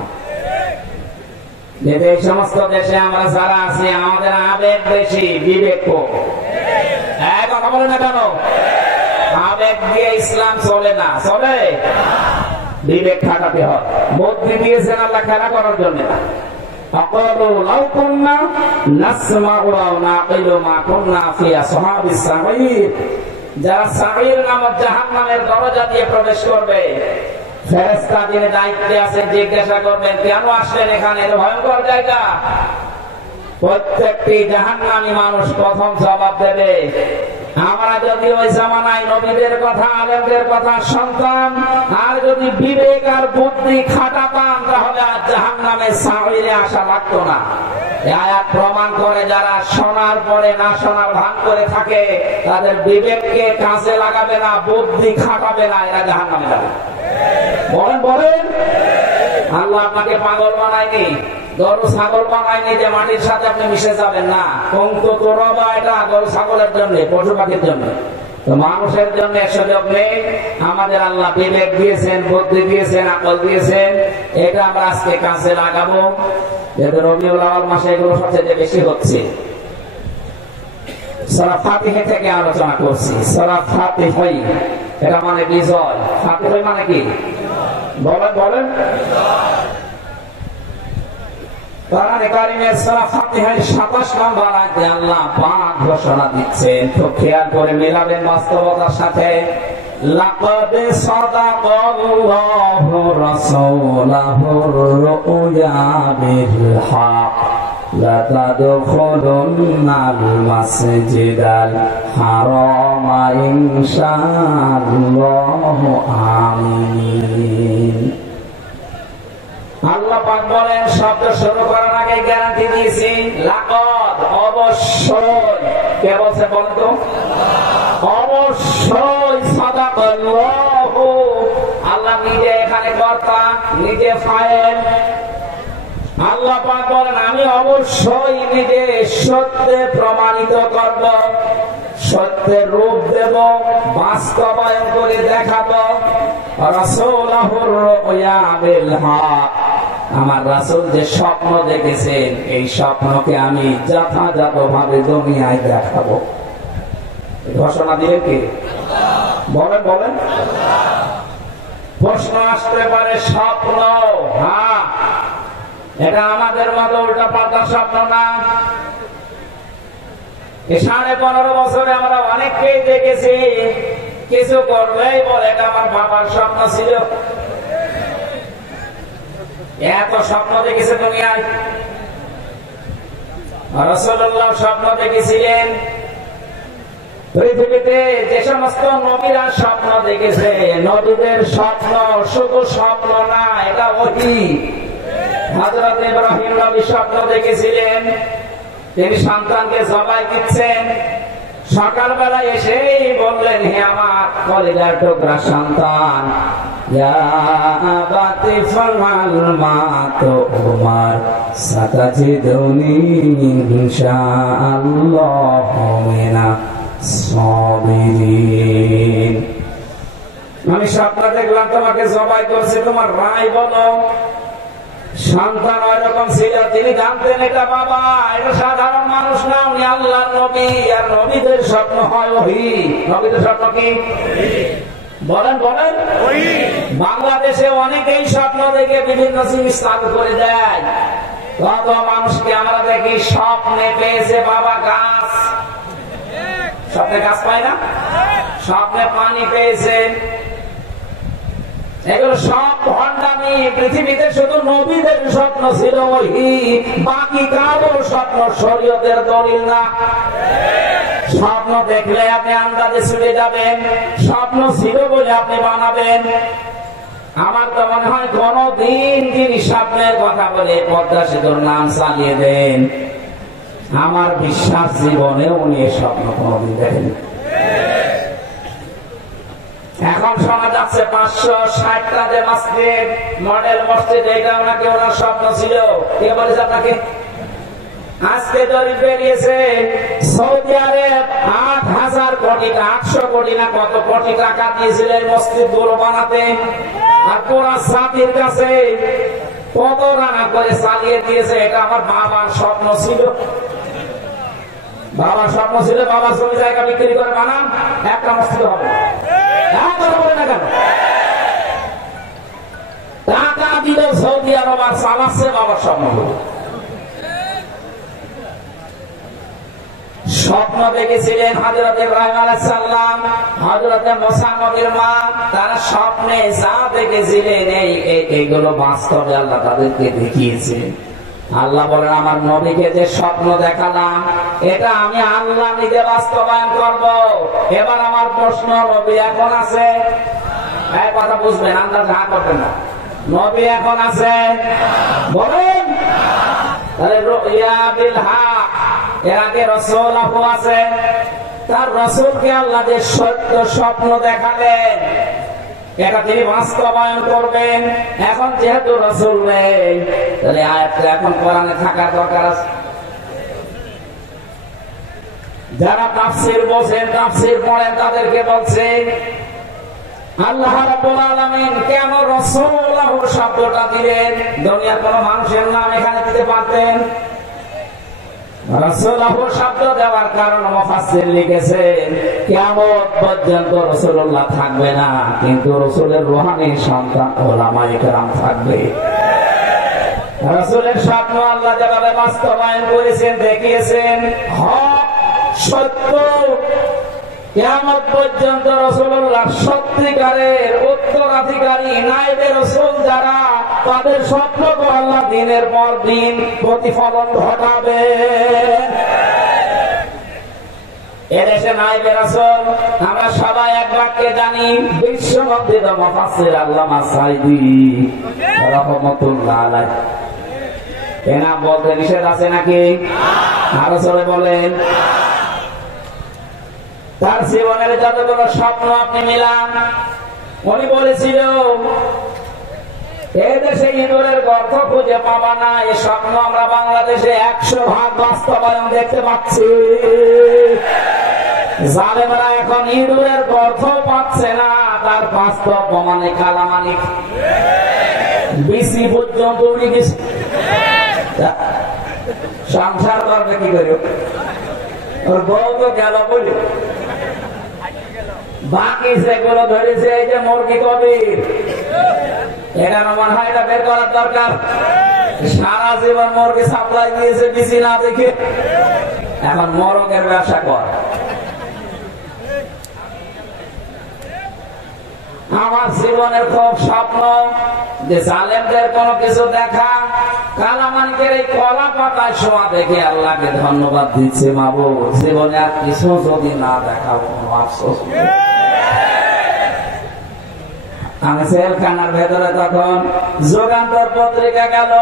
এই সমস্ত দেশে আমরা যারা আছি, আমাদের আবেগ বেশি, বিবেক কম। কথা বলে না কেন? আবেগ দিয়ে ইসলাম চলে না, চলে বিবেক খাটাতে হয়। বুদ্ধি দিয়েছেন আল্লাহ খেলা করার জন্য। যারা সাঈর নামক জাহান্নামের দরজা দিয়ে প্রবেশ করবে, ফেরেশতা যিনি দায়িত্বে আছেন জিজ্ঞাসা করবেন, কেন আসলেন এখানে, এত ভয়ঙ্কর জায়গা? প্রত্যেকটি জাহান্নামী মানুষ প্রথম জবাব দেবে, আমরা যদি ওই জামানায় নবীদের কথা, আলেমদের কথা শুনতাম, আর যদি বিবেক আর বুদ্ধি খাটাতাম, তাহলে আর জাহান্নামে সাঈরে আসা লাগতো না। আয়াত প্রমাণ করে যারা শোনার পরে না শোনার ভান করে থাকে, তাদের বিবেককে কাজে লাগাবে না, বুদ্ধি খাটাবে না, এরা জাহান্নামে যাবে। বলেন বলেন, আল্লাহ আপনাকে পাগল বানায়নি, গরু ছাগল বানায়নি যে মাটির সাথে আপনি মিশে যাবেন না। কঙ্ক তোরবা, এটা গরু ছাগলের জন্য, পশু পাখির জন্য। তো মানুষের জন্য সুযোগ নেই। আমাদের আল্লাহ বিবেক দিয়েছেন, বুদ্ধি দিয়েছেন, আকল দিয়েছেন, এটা আমরা আজকে কাজে লাগাবো। যেহেতু রবিউল আউয়াল মাসে এগুলো সবচেয়ে বেশি হচ্ছে। সূরা ফাতিহা থেকে আলোচনা করছি। সূরা ফাতিহা এটা মানে বিজয়। ফাতিহা মানে কি? বলেন বলেন। কোরআনে কারীমের সূরা ফাতিহার 27 নম্বর আয়াতে আল্লাহ পাক ঘোষণা দিচ্ছেন, তো খেয়াল করে মেলাবেন বাস্তবতার সাথে। লাকাদ সাদাকাল্লাহু রাসূলাহুর রুয়া বিল হক লাতাদখুলুন্নাল মাসজিদাল হারামা ইনশাআল্লাহু আমিন। আল্লাহ পাক বলেন, শব্দ শুরু করার আগে গ্যারান্টি দিয়েছি, লাকাদ অবশ্যই। কে বলছে বলেন তো? অবশ্যই সাদাকাল্লাহু, আল্লাহ নিজে এখানে কর্তা, নিজে ফাইল। আল্লাহ পাক বলেন, আমি অবশ্যই নিজে সত্যে প্রমাণিত করব, সত্যের রূপ দেব, বাস্তবায়ন করে দেখাবো। রাসূলুহুর রুয়া বিল হক, আমার রাসূল যে স্বপ্ন দেখেছেন, এই স্বপ্নকে আমি যথাযথভাবে দুনিয়ায় দেখাবো। ঘোষণা দিলেন কি? বলেন বলেন। প্রশ্ন আসতে পারে, স্বপ্ন? হ্যাঁ, এটা আমাদের মতো উল্টা পাল্টা স্বপ্ন না। এই 15.5 বছরে আমরা অনেককেই দেখেছি, কিছু করলেই বলে এটা আমার বাবার স্বপ্ন ছিল। এত স্বপ্ন দেখেছে দুনিয়ায়। রাসূলুল্লাহ স্বপ্ন দেখেছিলেন। পৃথিবীতে যে সমস্ত নবীরা স্বপ্ন দেখেছে, নবীদের স্বপ্ন শুধু স্বপ্ন না, এটা ওহী। হযরত ইব্রাহিম নবী স্বপ্ন দেখেছিলেন তিনি সন্তানকে জবাই দিচ্ছেন। সকালবেলা এসেই বললেন, হে আমার কলিজার টুকরা সন্তান, ইয়া আবাতি ফাল মা তুমার সাতাজিদুনি ইনশাআল্লাহু মিনাস সাবিরিন। আমি স্বপ্ন দেখলাম তোমাকে জবাই করছে, তোমার রায় বলো। সন্তান ওইরকম ছিল, তিনি জানতেন এটা বাবা, এটা সাধারণ মানুষ না, উনি আল্লাহর নবী। আর নবীদের স্বপ্ন হয় ওহী। নবীদের স্বপ্ন কি বলেন বলেন? বাংলাদেশে অনেকেই স্বপ্ন দেখে বিভিন্ন জিনিস চালু করে দেয়। কত মানুষকে আমরা দেখি স্বপ্নে পেয়েছে বাবা গাছ, স্বপ্নে গাছ পায় না, স্বপ্নে পানি পেয়েছে। এগুলো সব ভণ্ডামি। পৃথিবীতে শুধু নবীদের স্বপ্ন ছিল ওহী, বাকি কারো স্বপ্ন শরীয়তের দলিল না। স্বপ্ন দেখলে আপনি আন্দাজে ছুটে যাবেন, স্বপ্ন ছিল বলে আপনি বানাবেন। আমার তো মনে হয় কোনদিন যিনি স্বপ্নের কথা বলে পদ্মা সেতুর নাম চালিয়ে দেন, আমার বিশ্বাস জীবনে উনি স্বপ্ন কোনদিন দেখেন। এখন শোনা যাচ্ছে 560টা যে মসজিদ, মডেল মসজিদ, এটা ওনাকে ওনার স্বপ্ন ছিল। কে বলেছে আপনাকে? আজকে জরিপ বেরিয়েছে, সৌদি আরব 8,000 কোটি, 800 কোটি না কত কোটি টাকা দিয়েছিল এই মসজিদ গুলো বানাতে। আর পুরা জাতির কাছে কত রানা করে চালিয়ে দিয়েছে। এটা আমার বাবার স্বপ্ন ছিল। বাবার স্বপ্ন ছিল, বাবা জমি জায়গা বিক্রি করে বানান, একটা মসজিদ হবে। টাকা দিল সৌদি আরব আর চালাচ্ছে বাবার স্বপ্ন। স্বপ্ন দেখেছিলেন হযরত ইব্রাহিম আলাইহিস সালাম, হযরত মুসা নবীর মা, তারা স্বপ্নে যা দেখেছিলেন এইগুলো বাস্তবে আল্লাহ তাদেরকে দেখিয়েছেন। আল্লাহ বলেন, আমার নবীকে যে স্বপ্ন দেখালাম এটা আমি আল্লাহ নিজে বাস্তবায়ন করব। এবার আমার প্রশ্ন, নবী এখন আছে? এই কথা বুঝবেন, আন্দাজ হা করবেন না। নবী এখন আছে বলেন? তাহলে রুইয়া বিল হক, এর আগে রাসূল আছে। তার রাসূলকে আল্লাহ যে সত্য স্বপ্ন দেখালেন এটা তিনি বাস্তবায়ন করবেন। এখন যেহেতু রাসূল নেই, তাহলে আয়াতটা এখন কোরআনে থাকার দরকার আছে। যারা তাফসীর বোঝেন, তাফসীর পড়েন, তাদেরকে বলছে আল্লাহ রাব্বুল আলামিন কেন রাসূলুল্লাহ শব্দটা দিলেন? দুনিয়ার কোন মানুষের নাম এখানে দিতে পারতেন। রাসূলুল্লাহ শব্দ দেওয়ার কারণ মুফাসসির লিখেছেন, কিয়ামত পর্যন্ত রাসূলুল্লাহ থাকবে না, কিন্তু রাসূলের রূহানি সন্তান উলামায়ে কেরাম থাকবে। রাসূলের স্বপ্ন আল্লাহ যেভাবে বাস্তবায়ন করেছেন, দেখিয়েছেন হক সত্য। কিয়ামত পর্যন্ত রাসূলুল্লাহ সত্যিকারের উত্তরাধিকারী নায়েবে রাসূল যারা, তাদের স্বপ্নকে আল্লাহ দিনের পর দিন প্রতিফলন ঘটাবে। এদেশে নায়েবে রাসূল আমরা সবাই এক বাক্যে জানি, বিশ্বনন্দিত মুফাসসির আল্লামা সাঈদী রাহমাতুল্লাহ আলাইহি। এ নাম বলতে নিষেধ আছে নাকি? আরো জোরে বলেন। তার জীবনের যতগুলো স্বপ্ন আপনি মিলান, উনি বলেছিল এদেশে ইঁদুরের গর্ত খুঁজে পাবা না। এই স্বপ্ন আমরা বাংলাদেশে 100% বাস্তবায়ন দেখতে পাচ্ছি। জালেমরা এখন ইঁদুরের গর্ত পাচ্ছে না, তার বাস্তব প্রমাণে কালামানিক বিসি পর্যন্ত উড়ে গেছে। সংসার করবে কি করে? ওর বউ তো গেল বলে, বাকি সেগুলো ধরেছে এই যে মুরগি কবির। এটা মনে হয় এটা বের করার দরকার। সারা জীবন মুরগি সাপ্লাই দিয়েছে বিসি না দেখে। এখন মরকের ব্যবসা কর। আমার জীবনের খুব স্বপ্ন যে জালেমদের কোনো কিছু দেখা, কালামানিকের এই কলা পাতায় শোয়া দেখে আল্লাহকে ধন্যবাদ দিচ্ছে, মাবুদ জীবনে আর কিছু যদি না দেখাবো কোনো আফসোস। আমি জেলখানার ভেতরে তখন যুগান্তর পত্রিকা গেল,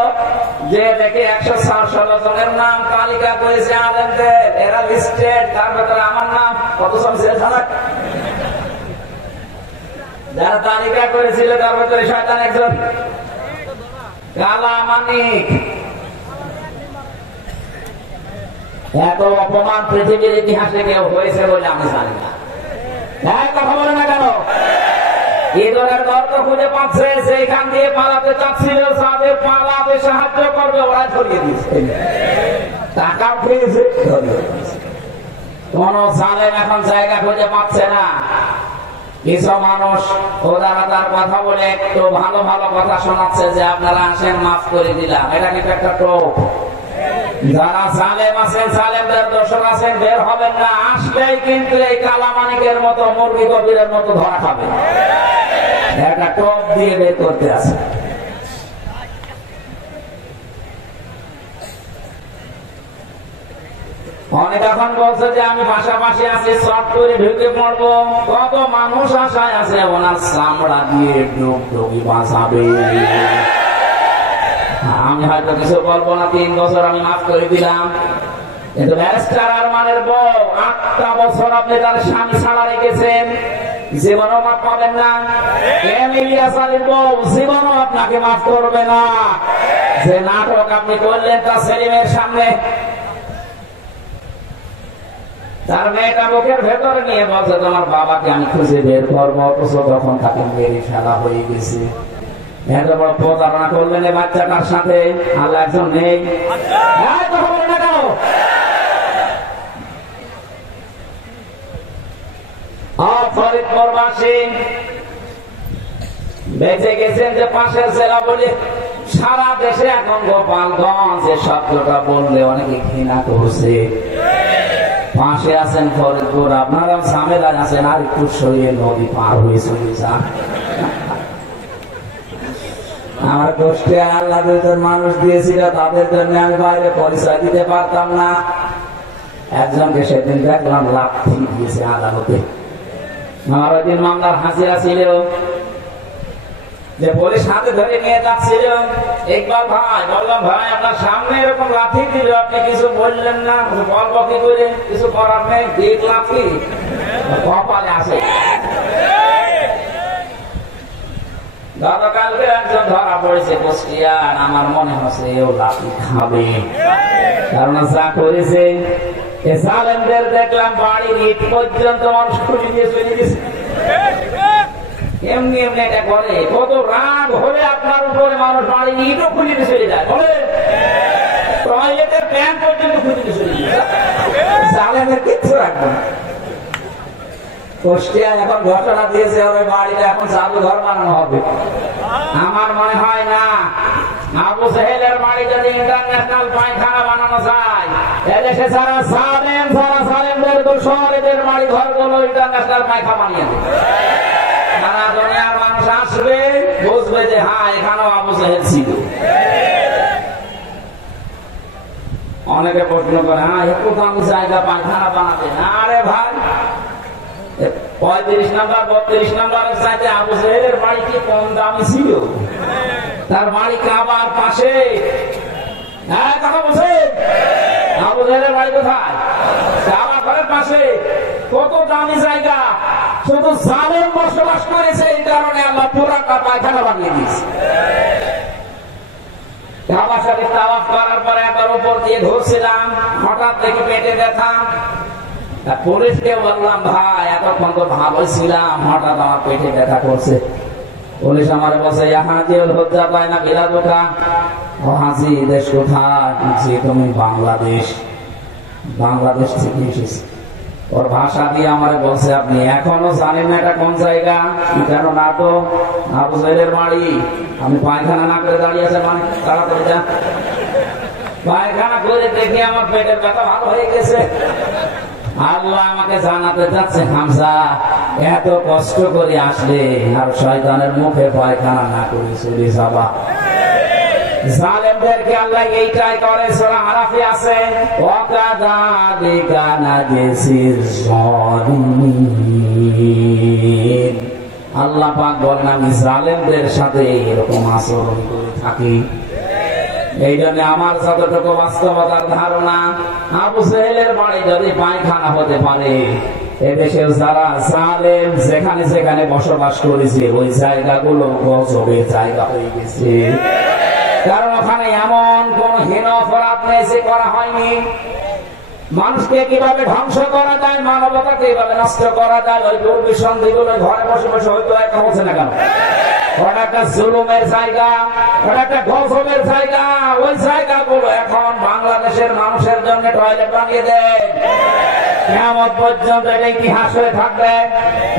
যে দেখে 116 জনের নাম তালিকা করেছে আলেমদের, এরা লিস্টেড, তার ভেতরে আমার নাম। কত সব জেলখানা যারা তালিকা করেছিল তার ভেতরে শয়তান একজন, কালা মানিক। এত অপমান পৃথিবীর ইতিহাসে কেউ হয়েছে বলে আমি জানি না। কথা বলে না কেন? ইঁদুরের গর্ত খুঁজে পাচ্ছে, সেইখান দিয়ে পালাতে চাচ্ছিল, যাদের পালাতে সাহায্য করবে ওরা ধরিয়ে দিচ্ছে, টাকাও পেয়েছে। কোন জালেম এখন জায়গা খুঁজে পাচ্ছে না। কিছু মানুষ ওদারতার কথা বলে একটু ভালো ভালো কথা শোনাচ্ছে যে আপনারা আসেন, মাফ করে দিলাম। এটা কিন্তু একটা টোপ। যারা জালেম আছেন, জালেমদের দোষর আছেন, বের হবেন না। আসলেই কিন্তু এই কালামানিকের মতো, মুরগি কবিরের মতো ধরা খাবে। একটা টোপ দিয়ে বের করতে আছে। অনেক এখন বলছে যে আমি পাশাপাশি আছি, সব করে ঢুকে পড়বো। কত মানুষ আশায় আছে ওনার চামড়া দিয়ে ডুগডুগি বাঁচাবে। আমি হয়তো কিছু বলবো না, 3 বছর আমি মাফ করে দিলাম। কিন্তু ব্যারিস্টার আরমানের বউ 8টা বছর আপনি তার স্বামী ছাড়া রেখেছেন, জীবনও মাফ পাবেন না। ইলিয়াস আলীর বউ জীবনও আপনাকে মাফ করবে না। যে নাটক আপনি করলেন তার সেলিমের সামনে, তার মেয়েটা বুকের ভেতরে নিয়ে বলছে তোমার বাবাকে আমি খুঁজে বের করবো, অথচ তখন তাকে মেরে ফেলা হয়ে গেছে। এত বড় প্রতারণা করলেন এই বাচ্চাটার সাথে। আল্লাহ একজন নেই। ফরিদপুরবাসী বেঁচে গেছেন যে পাশের জেলা বলে, সারা দেশে এখন গোপালগঞ্জ এ শব্দটা বললে অনেকে ঘৃণা করছে। পাশে আছেন ফরিদপুর, আপনারা ঝামেলায় আছেন, আর একটু সরিয়ে নদী পার হয়ে চলে যান। আমার কষ্টে আল্লাহ দুজন মানুষ দিয়েছিল, তাদের জন্য আমি বাইরে পরিচয় দিতে পারতাম না। একজনকে সেদিন দেখলাম লাঠি দিয়েছে আদালতে। আমার ওই দিন মামলার হাজিরা ছিল, যে পুলিশ হাতে ধরে নিয়ে যাচ্ছিল। ইকবাল ভাই বললাম, ভাই আপনার সামনে এরকম লাঠি দিল, আপনি কিছু বললেন না। বলবো কি করে, কিছু করার নেই, দিক লাঠি কপালে আসে। গতকালকে একজন ধরা পড়েছে কুষ্টিয়ার, আমার মনে হচ্ছে এও লাঠি খাবে, কারণ যা করেছে। জালেমদের দেখলাম বাড়ির ইট পর্যন্ত মানুষ খুঁজে দিয়ে চলে গেছে। এমনি এমনি এটা করে, কত রাগ হলে আপনার উপরে মানুষ বাড়ির ইটও খুঁজে দিয়ে চলে যায়। বলে টয়লেটের প্যান্ট পর্যন্ত খুঁজে দিয়ে চলে যায়। জালেমের কিচ্ছু রাখবে না। কুষ্টিয়ায় এখন ঘটনা দিয়েছে, ওই বাড়িটা এখন জাদুঘর বানানো হবে। আমার মনে হয় না আবু জাহেলের বাড়ি যদি ইন্টারন্যাশনাল পায়খানা বানানো যায়, এদেশে যারা জালেম, যারা জালেমদের দোষর, এদের বাড়ি ঘরগুলো ইন্টারন্যাশনাল পায়খানা বানিয়ে দেবে। সারা দুনিয়ার মানুষ আসবে, বুঝবে যে হ্যাঁ এখানেও আবু জাহেল ছিল। অনেকে প্রশ্ন করে, হ্যাঁ একটু দামি জায়গা পায়খানা বানাবে না। আরে ভাই, 35 নম্বর 32 নম্বরের চাইতে আবু জাহেলের বাড়ি কি কম দামি ছিল? তার বাড়ি কাবার পাশে। হ্যাঁ কথা বলছে, আবু জাহেলের বাড়ি কোথায়? কাবার ঘরের পাশে। কত দামি জায়গা, শুধু জালেম বসবাস করেছে, এই কারণে আল্লাহ পুরাটা পায়খানা বানিয়ে দিয়েছে। কাবা শরীফ তাওয়াফ করার পরে একবার উপর দিয়ে ঘুরছিলাম, হঠাৎ দেখি পেটে ব্যথা। পুলিশকে বললাম, ভাই এতক্ষণ তো ভালোই ছিলাম, হঠাৎ আমার পেটে ব্যথা করছে। পুলিশ আমার বলছে, হাজি হজ্জা পায় না বিলাদুকা। ও হাজি, দেশ কোথায়? যে তুমি বাংলাদেশ। বাংলাদেশ থেকে এসেছি। ওর ভাষা দিয়ে আমার বলছে, আপনি এখনো জানেন না এটা কোন জায়গা? কেন না তো, আবু জাহেলের বাড়ি। আমি পায়খানা না করে দাঁড়িয়ে আছে, মানে তাড়াতাড়ি যা। পায়খানা করে দেখি আমার পেটের ব্যথা ভালো হয়ে গেছে। আল্লাহ আমাকে জানাতে যাচ্ছে, হামজা এত কষ্ট করে আসলে আর শয়তানের মুখে পায়খানা না করে চলে যাবা। জালেমদেরকে আল্লাহ এইটাই করে। সূরা আরাফে আছে, ওয়াকাযালিকা নাজসির যালিমিন। আল্লাহ পাক বলেন আমি জালেমদের সাথে এরকম আচরণ করে থাকি। এই জন্য আমার যতটুকু বাস্তবতার ধারণা, আবু জেহেলের বাড়ি যদি পায়খানা হতে পারে, এদেশের যারা জালেম যেখানে যেখানে বসবাস করেছে ওই জায়গাগুলো গজবের জায়গা হয়ে গেছে। কারণ ওখানে এমন কোন হীন অপরাধ নেই করা হয়নি। মানুষকে কিভাবে ধ্বংস করা যায়, মানবতাকে কিভাবে নষ্ট করা যায়, ওই দুর্বিসন্ধিগুলো ঘরে বসে বসে হয়তো একটা হচ্ছে না কেন? ওটা একটা জুলুমের জায়গা, ওটা একটা গজবের জায়গা। ওই জায়গাগুলো এখন বাংলাদেশের মানুষের জন্য টয়লেট বানিয়ে দেয়। কিয়ামত পর্যন্ত এটা ইতিহাস হয়ে থাকবে।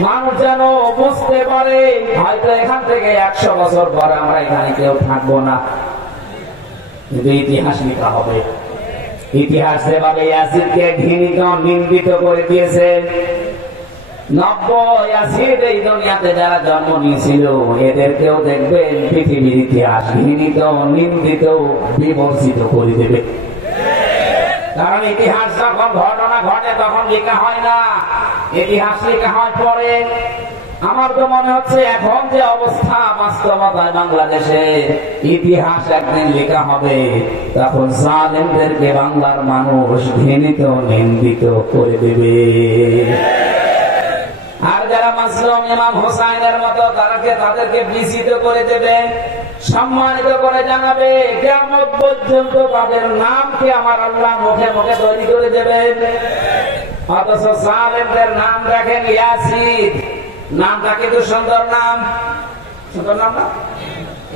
মানুষ যেন বুঝতে পারে হয়তো এখান থেকে 100 বছর পরে আমরা এখানে কেউ থাকবো না, কিন্তু ইতিহাস লেখা হবে। ইতিহাস যেভাবে ইয়াজিদকে ঘৃণিত নিন্দিত করে দিয়েছে, 90 ইয়াজিদ এই দুনিয়াতে যারা জন্ম নিয়েছিল এদেরকেও দেখবেন পৃথিবীর ইতিহাস ঘৃণিত, নিন্দিত, বিমর্ষিত করে দেবে। কারণ ইতিহাস যখন ঘটনা ঘটে তখন লেখা হয় না, ইতিহাস লেখা হয় পরে। আমার তো মনে হচ্ছে এখন যে অবস্থা বাস্তবতায় বাংলাদেশে, ইতিহাস একদিন লেখা হবে, তখন জালেমদেরকে বাংলার মানুষ ঘৃণিত নিন্দিত করে দেবে। আর যারা মাসলুম ইমাম হোসাইনের মতো তাদেরকে বিস্মিত করে দেবে, সম্মানিত করে জানাবে। কিয়ামত পর্যন্ত তাদের নামকে আমার আল্লাহ মুখে মুখে তৈরি করে দেবে। অথচ জালেমদের নাম রাখেন ইয়াসিদ, নামটা কিন্তু সুন্দর নাম, সুন্দর নাম না?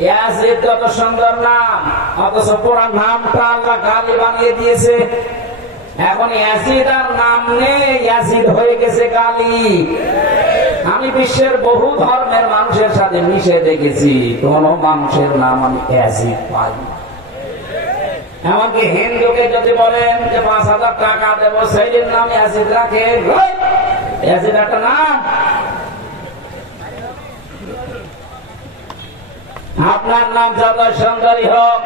ইয়াসিদ কত সুন্দর নাম, অথচ পুরো নামটা আল্লাহ গালি বানিয়ে দিয়েছে। এখন ইয়াসিদ আর নাম নেই, ইয়াসিদ হয়ে গেছে গালি। আমি বিশ্বের বহু ধর্মের মানুষের সাথে মিশে দেখেছি, কোন মানুষের নাম আমি ইয়াসিদ পাই না। এমনকি হিন্দুকে যদি বলেন যে 5000 টাকা দেবো, সেই নাম ইয়াসিদ রাখে। ইয়াসিদ একটা নাম। আপনার নাম যত সুন্দরী হোক,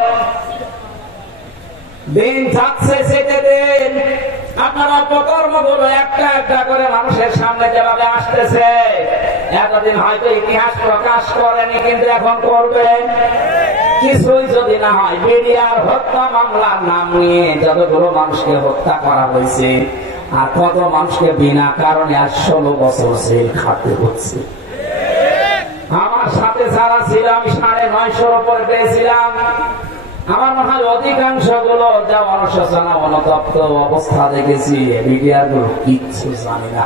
দিন যাচ্ছে যেতে দিন আপনার অপকর্মগুলো একটা একটা করে মানুষের সামনে যেভাবে আসতেছে, এতদিন হয়তো ইতিহাস প্রকাশ করেনি, কিন্তু এখন করবেন। কিছুই যদি না হয়, বিডিআর হত্যা মামলার নাম নিয়ে যতগুলো মানুষকে হত্যা করা হয়েছে, আর কত মানুষকে বিনা কারণে আর 16 বছর জেল খাটতে হচ্ছে। আমার সাথে যারা ছিল, আমি 950-র উপরে পেয়েছিলাম। আমার মনে হয় অধিকাংশ গুলো যা অনুশোচনা অনুতপ্ত অবস্থা দেখেছি, মিডিয়ার গুলো কিচ্ছু জানি না,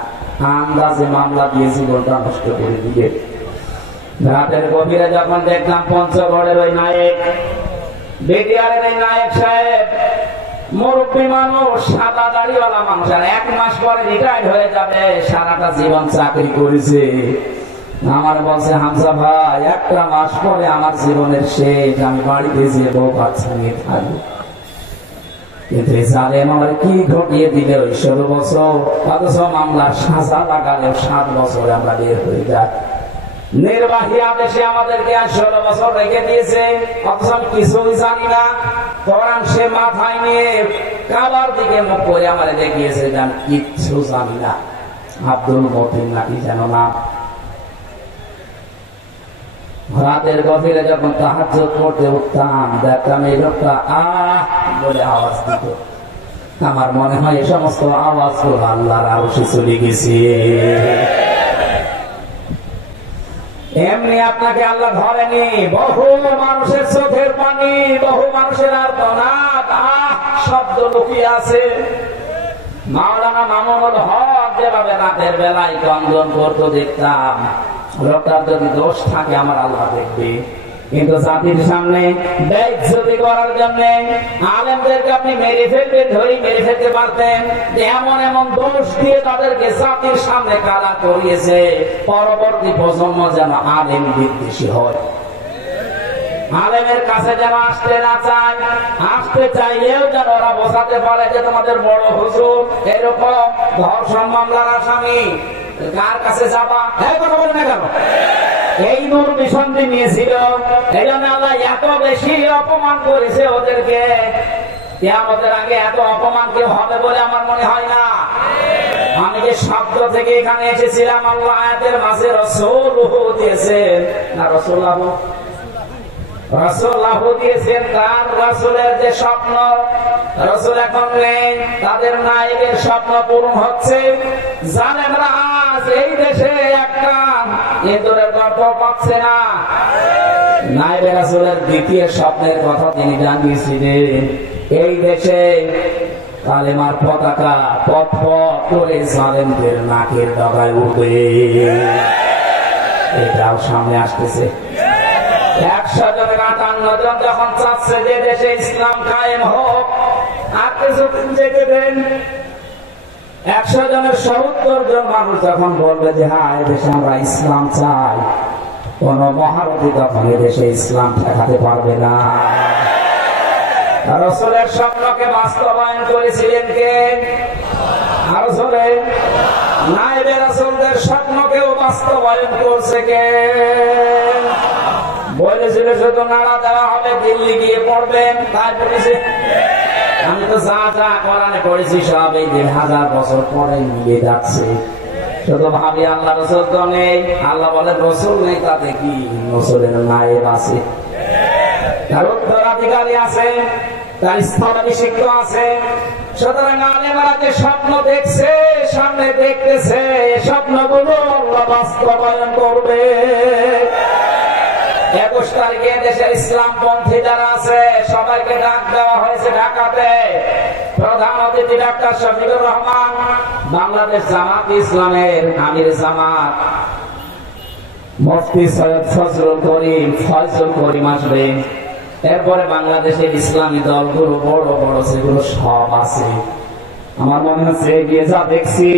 আন্দাজে মামলা দিয়ে জীবনটা নষ্ট করে দিবে। রাতের গভীরে যখন দেখলাম পঞ্চগড়ের ওই নায়ক, বিডিআরের এই নায়ক সাহেব, মুরব্বী মানুষ, সাদা দাড়িওয়ালা মানুষ, আর 1 মাস পরে রিটায়ার্ড হয়ে যাবে, সারাটা জীবন চাকরি করেছে। আমার বলছে, হামজা ভাই, 1টা মাস পরে আমার জীবনের শেষ, আমি বাড়িতে যেয়ে বউ বাচ্চা নিয়ে থাকবো। কিন্তু জালেম আমার কি ঘটিয়ে দিলে ওই 16 বছর, অথচ মামলার সাজা লাগালেও 7 বছরে আমরা বের হয়ে যাই। নির্বাহী আদেশে আমাদেরকে আর 16 বছর রেখে দিয়েছে, অথচ আমি কিছুই জানি না। কোরআন সে মাথায় নিয়ে কাবার দিকে মুখ করে আমার দেখিয়েছে, আমি কিচ্ছু জানি না। আব্দুল মতিন নাকি যেন না। রাতের গভীরে যখন তাহাজ্জুদ পড়তে উঠতাম, দেখতাম এই লোকটা আহ বলে আওয়াজ দিত। আমার মনে হয় এই সমস্ত আওয়াজ গুলো আল্লাহর আরশে চলে গেছে। এমনি আপনাকে আল্লাহ ধরেনি, বহু মানুষের চোখের পানি, বহু মানুষের আর্তনাদ, আহ শব্দ লুকিয়ে আছে। মাওলানা মামুনুল হক যেভাবে রাতের বেলায় ক্রন্দন করতে দেখতাম, লোকটার যদি দোষ থাকে আমার আল্লাহ দেখবে। কিন্তু জাতির সামনে বেইজ্জতি করার জন্য আলেমদেরকে আপনি মেরে ফেলতেন, ধরে মেরে ফেলতে পারতেন। এমন এমন দোষ দিয়ে তাদেরকে জাতির সামনে কালা করিয়েছে, পরবর্তী প্রজন্ম যেন আলেম বিদ্বেষী হয়। আলেমের কাছে যেন আসতে না চায়, আসতে চাইলেও যেন ওরা বোঝাতে পারে যে তোমাদের বড় হুজুর এরকম ধর্ষণ মামলার আসামি, কার কাছে যাবা, এই কথা বলে না কেন? এই নূর মিশনটি নিয়েছিল, এই জন্য আল্লাহ এত বেশি অপমান করেছে ওদেরকে। কিয়ামতের আগে এত অপমান কেউ হবে বলে আমার মনে হয় না। আমি যে শব্দ থেকে এখানে এসেছিলাম, আল্লাহ আয়াতের মাঝে রাসূলুহু দিয়েছেন না, রাসূলুল্লাহ দিয়েছেন। তার রাসূলের যে স্বপ্ন, রাসূল এখন নেই, তাদের নায়েবের স্বপ্ন পূরণ হচ্ছে। জালেমরা আজ এই দেশে একটা ইঁদুরের গর্ত পাচ্ছে না। নায়েবে রাসূলের দ্বিতীয় স্বপ্নের কথা তিনি জানিয়েছিলেন, এই দেশে কালেমার পতাকা পথ পথ করে জালেমদের নাকের ডগায় উঠবে। এটাও সামনে আসতেছে। 100 জনের 58 জন যখন চাচ্ছে যে দেশে ইসলাম কায়েম হোক, আর কিছুদিন যেতে দেন। 100 জনের 70 জন মানুষ যখন বলবে যে হ্যাঁ এদেশে আমরা ইসলাম চাই, কোন মহারথী তখন এদেশে ইসলাম ঠেকাতে পারবে না। রাসূলের স্বপ্নকে বাস্তবায়ন করেছিলেন কে? আরো জোরে। নায়েবে রাসূলদের স্বপ্নকেও বাস্তবায়ন করছে কে? বলেছিল শুধু নাড়া দেওয়া হবে, দিল্লি গিয়ে পড়বেন, তাই বলেছে। আমি তো যা যা কোরআনে পড়েছি সব এই 1000 বছর পরে মিলে যাচ্ছে। শুধু ভাবি আল্লাহ রাসূল তো নেই, আল্লাহ বলেন রাসূল নেই, তাতে কি? রাসূলের নায়েব আছে, তার উত্তরাধিকারী আছে, তার স্থলাভিষিক্ত আছে। সুতরাং আলেমরা যে স্বপ্ন দেখছে, সামনে দেখতেছে, স্বপ্নগুলো আল্লাহ বাস্তবায়ন করবে। 21 তারিখে দেশের ইসলামপন্থী যারা আছে সবাইকে ডাক দেওয়া হয়েছে ঢাকাতে। প্রধান অতিথি ডাক্তার শফিকুর রহমান, বাংলাদেশ জামাত ইসলামের আমির জামাত, মুফতি সৈয়দ ফজলুল করিম আসবে। এরপরে বাংলাদেশের ইসলামী দলগুলো বড় বড় যেগুলো সব আছে, আমার মনে হচ্ছে এগিয়ে যা দেখছি,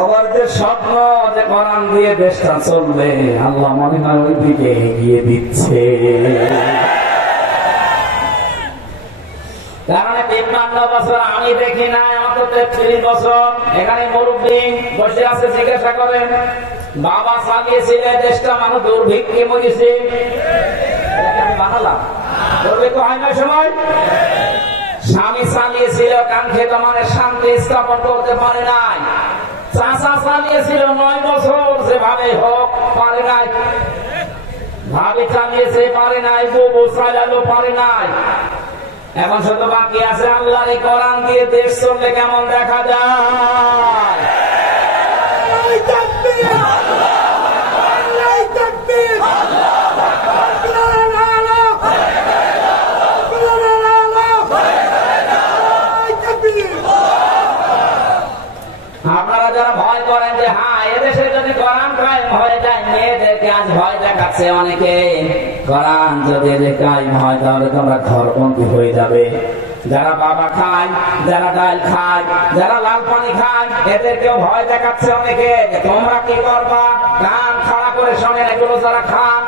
আবার যে স্বপ্ন যে কোরআন দিয়ে দেশটা চলবে, আল্লাহ মনে হয় ওই দিকে এগিয়ে দিচ্ছে। কারণ 53 বছর আমি দেখি না, আমার তো 33 বছর। এখানে মুরব্বী বসে আছে, জিজ্ঞাসা করেন বাবা চালিয়েছিল দেশটা, মানুষ দুর্ভিক্ষে মরেছে, আমি বানালাম, দুর্ভিক্ষ হয় না সময়। স্বামী চালিয়েছিল, কান খেতে মানে শান্তি স্থাপন করতে পারে নাই। চাচা চালিয়েছিল 9 বছর, যেভাবে হোক পারে নাই। ভাবি চালিয়েছে, পারে নাই। বউ চালালো, পারে নাই। এখন শুধু বাকি আছে আল্লাহর এই কোরআন দিয়ে দেশ চললে কেমন দেখা যায়। আপনারা যারা ভয় করেন যে হ্যাঁ এদেশে যদি কোরআন কায়েম হয়ে যায়, মেয়েদেরকে আজ ভয় দেখাচ্ছে অনেকে, কোরআন যদি এদের কায়েম হয় তাহলে তোমরা ঘরবন্দি হয়ে যাবে। যারা বাবা খায়, যারা ডাল খায়, যারা লাল পানি খায়, এদেরকেও ভয় দেখাচ্ছে অনেকে, তোমরা কি করবা? কান খাড়া করে শোনেন এগুলো যারা খান,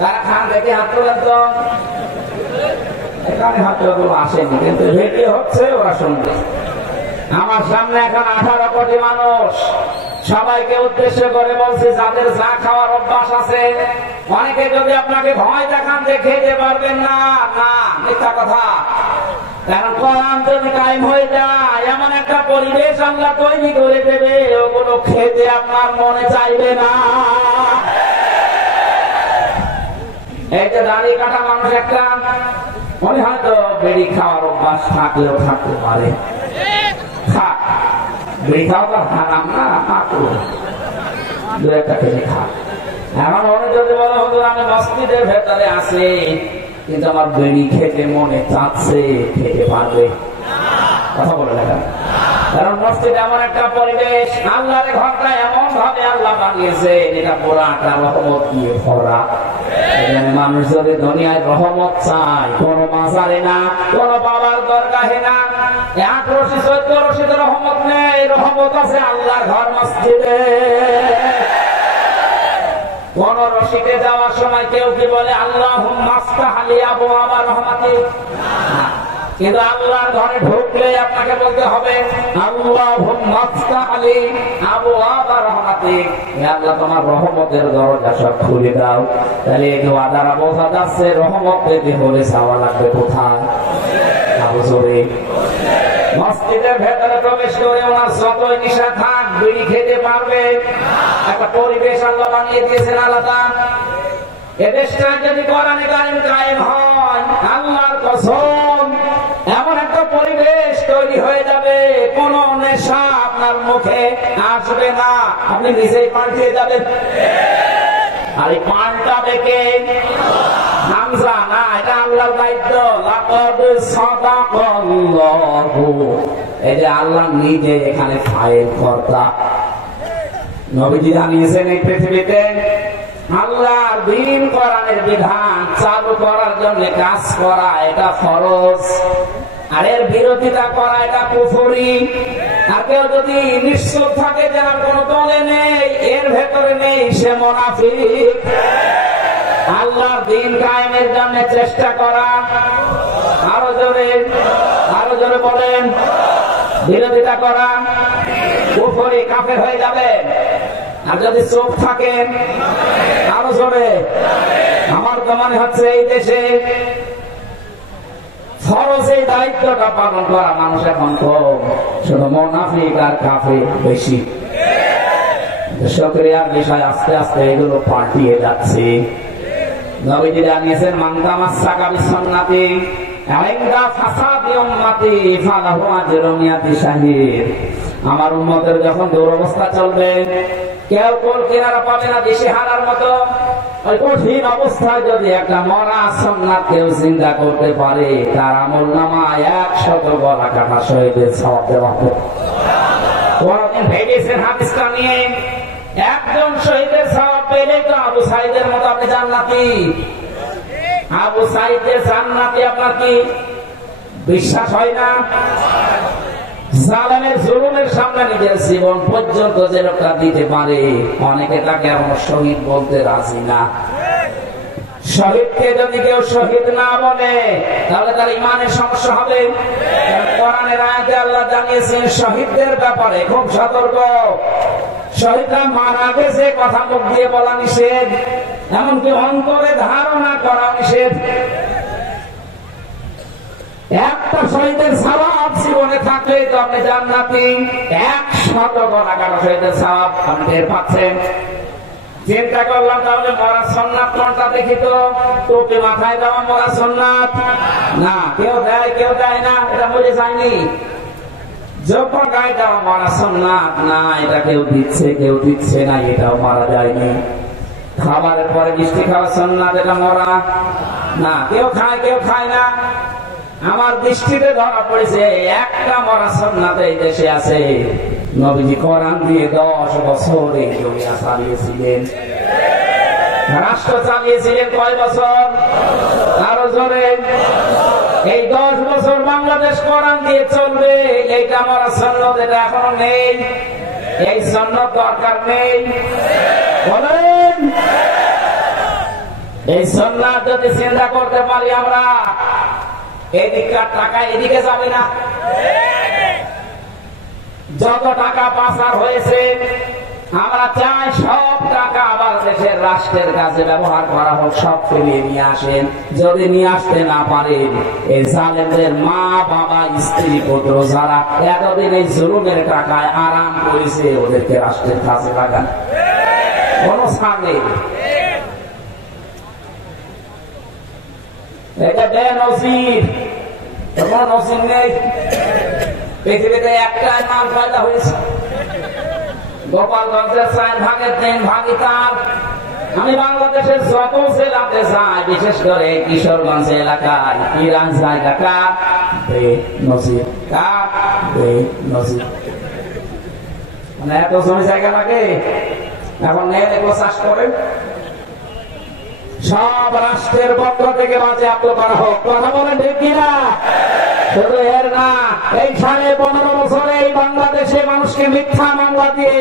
যারা খান দেখে হাত তোলেন তো। এখানে হাত তোলা আসেনি, কিন্তু ভিডিও হচ্ছে, ওরা শুনবে। আমার সামনে এখন 18 কোটি মানুষ, সবাইকে উদ্দেশ্য করে বলছে যাদের যা খাওয়ার অভ্যাস আছে, অনেকে যদি আপনাকে ভয় দেখান যে খেতে পারবেন না, না, মিথ্যা কথা। কারণ কোরআন যদি কায়েম হয়ে যায়, এমন একটা পরিবেশ আল্লাহ তৈরি করে দেবে, ওগুলো খেতে আপনার মনে চাইবে না। এই যে দাড়ি কাটা মানুষ একটা, মনে হয়তো বেড়ি খাওয়ার অভ্যাস থাকলেও থাকতে পারে, বিড়ি খাওয়া তো হারাম না, দু একটা খেলে খা। এখন অনেক যদি বলো হুজুর আমি মসজিদের ভেতরে আছি, কিন্তু আমার বিড়ি খেতে মনে চাচ্ছে, খেতে পারবে? কথা বলে দেখা। কারণ মসজিদ এমন একটা পরিবেশ, আল্লাহর ঘরটা এমন ভাবে আল্লাহ বানিয়েছে, এটা পুরাটা রহমত দিয়ে ভরা। এখানে মানুষ যদি দুনিয়ায় রহমত চায়, কোন মাজারে না, কোন বাবার দরগাহে না, 1 রশি 14 রশিতে রহমত নেই, রহমত আছে আল্লাহর ঘর মসজিদে। 15 সিটে যাওয়ার সময় কেউ কি বলে আল্লাহুম্মা আফতাহ লি আবওয়াবা রাহমাতিক? কিন্তু আল্লাহর ঘরে ঢুকলে আপনাকে বলতে হবে আল্লাহুম্মা আফতাহ লি আবওয়াবা রাহমাতিক, হে আল্লাহ তোমার রহমতের দরজা সব খুলে দাও। তাহলে এই দোয়া দ্বারা বোঝা যাচ্ছে রহমত পেতে হলে চাওয়া লাগবে কোথায়? আরো জোরে। মসজিদের ভেতরে প্রবেশ করে ওনার যতই নিশা থাক বিড়ি খেতে পারবে। একটা পরিবেশ আল্লাহ বানিয়ে দিয়েছেন আলাদা। এদেশটা যদি কোরআনে কারিম কায়েম হয়, আল্লাহর কসম এমন একটা পরিবেশ তৈরি হয়ে যাবে, কোন নেশা আপনার মুখে আসবে না, আপনি নিজেই পাল্টিয়ে যাবেন। আর এই পাল্টাবে কে? হামজা না, এটা আল্লাহর দায়িত্ব। লাকাদ সাদাকাল্লাহু, এই যে আল্লাহ নিজে এখানে ফাইল কর্তা। নবীজি জানিয়েছেন এই পৃথিবীতে আল্লাহর দ্বীন কোরআনের বিধান চালু করার জন্য কাজ করা এটা ফরজ, আর এর বিরোধিতা করা এটা কুফরি। আর কেউ যদি নিশ্চয় থাকে যে আর কোন দলে নেই, এর ভেতরে নেই, সে মুনাফিক। আল্লাহর দ্বীন কায়েমের জন্য চেষ্টা করা, আরো জোরে বলেন, বিরোধিতা করা কুফরি, কাফের হয়ে যাবে। আর যদি চোখ থাকে, আরো জোরে, আমার তো মনে হচ্ছে এই দেশে ফরজ এই দায়িত্বটা পালন করা মানুষ এখন কম, শুধু মুনাফিক আর কাফের বেশি। শুকরিয়ার বিষয়, আস্তে আস্তে এগুলো পাল্টিয়ে যাচ্ছে। নবীজি জানিয়েছেন মান তামাসসাকা বিসুন্নতি ইনদা ফাসাদি উম্মতি ফালাহু আজরুন মিয়াতি শাহীদ। আমার উম্মতের যখন দুরবস্থা চলবে, কেউ কোল কিনারা পাবে না দিশেহারার মতো, ওই কঠিন অবস্থায় যদি একটা মরা সুন্নাত কেউ চিন্তা করতে পারে, তার আমলনামায় 100 গলা কাটা শহীদের সওয়াব দেওয়া হবে। কোনদিন ভেবেছেন হাদিসটা নিয়ে? একজন শহীদের সওয়াব পেলে তো আবু সাঈদের মতো আপনি জান্নাতি। আবু সাঈদের জান্নাতি আপনার কি বিশ্বাস হয় না? জালেমের জুলুমের সামনে নিজের জীবন পর্যন্ত যে লোকটা দিতে পারে, অনেকে তাকে আমার শহীদ বলতে রাজি না। শহীদকে যদি কেউ শহীদ না বলে, তাহলে তার ইমানের সমস্যা হবে। কোরআনের আয়াতে আল্লাহ জানিয়েছেন শহীদদের ব্যাপারে খুব সতর্ক। শহীদরা মারা গেছে কথা মুখ দিয়ে বলা নিষেধ, এমনকি অন্তরে ধারণা করা নিষেধ। একটা শহীদের সওয়াব জীবনে থাকলে তো আপনি জান্নাতি। 100 গলা কাটা শহীদের সওয়াব আপনি টের পাচ্ছেন। চিন্তা করলাম তাহলে মরা সুন্নাত কোনটা দেখি তো। টুপি মাথায় দেওয়া মরা সুন্নাত না, কেউ দেয় কেউ দেয় না, এটা বুঝে যায়নি। যখন গায়ে দেওয়া মরা সুন্নাত না, এটা কেউ দিচ্ছে না, এটাও মারা যায়নি। খাবারের পরে মিষ্টি খাওয়া সুন্নাত, এটা মরা না, কেউ খায় না। আমার দৃষ্টিতে ধরা পড়েছে একটা মরা সুন্নাত এই দেশে আছে। নবীজি কোরআন দিয়ে 10 বছর এই দুনিয়া চালিয়েছিলেন। রাষ্ট্র চালিয়েছিলেন কয় বছর? আরো জোরে। এই 10 বছর বাংলাদেশ কোরআন দিয়ে চলবে, এইটা মরা সুন্নাত, এটা এখনো নেই। এই সুন্নাত দরকার নেই বলেন। এই সুন্নাত যদি চিন্তা করতে পারি আমরা, এদিককার টাকা এদিকে যাবে না। যত টাকা পাচার হয়েছে, আমরা চাই সব টাকা আবার দেশের রাষ্ট্রের কাছে ব্যবহার করা হোক, সব ফিরিয়ে নিয়ে আসেন। যদি নিয়ে আসতে না পারেন, এই জালেমদের মা বাবা স্ত্রী পুত্র যারা এতদিন এই জুলুমের টাকায় আরাম করেছে, ওদেরকে রাষ্ট্রের কাছে লাগান, কোন ছাড় নেই। এটা বেনজির, কোন নজির নেই। পৃথিবীতে একটাই মাল পয়দা হয়েছে, গোপালগঞ্জের 4 ভাগের 3 ভাগই তার। আমি বাংলাদেশের যত জেলাতে যাই, বিশেষ করে কিশোরগঞ্জ এলাকায়, ইরান জায়গা কার বেনজির, কার বেনজির। মানে এত জমি জায়গা লাগে, এখন এগুলো চাষ করে। সব রাষ্ট্রের পক্ষ থেকে বাজেয়াপ্ত করা হোক, কথা বলেন ঠিক কিনা? শুধু এর না, এই 15.5 বছরে এই বাংলাদেশে মানুষকে মিথ্যা মামলা দিয়ে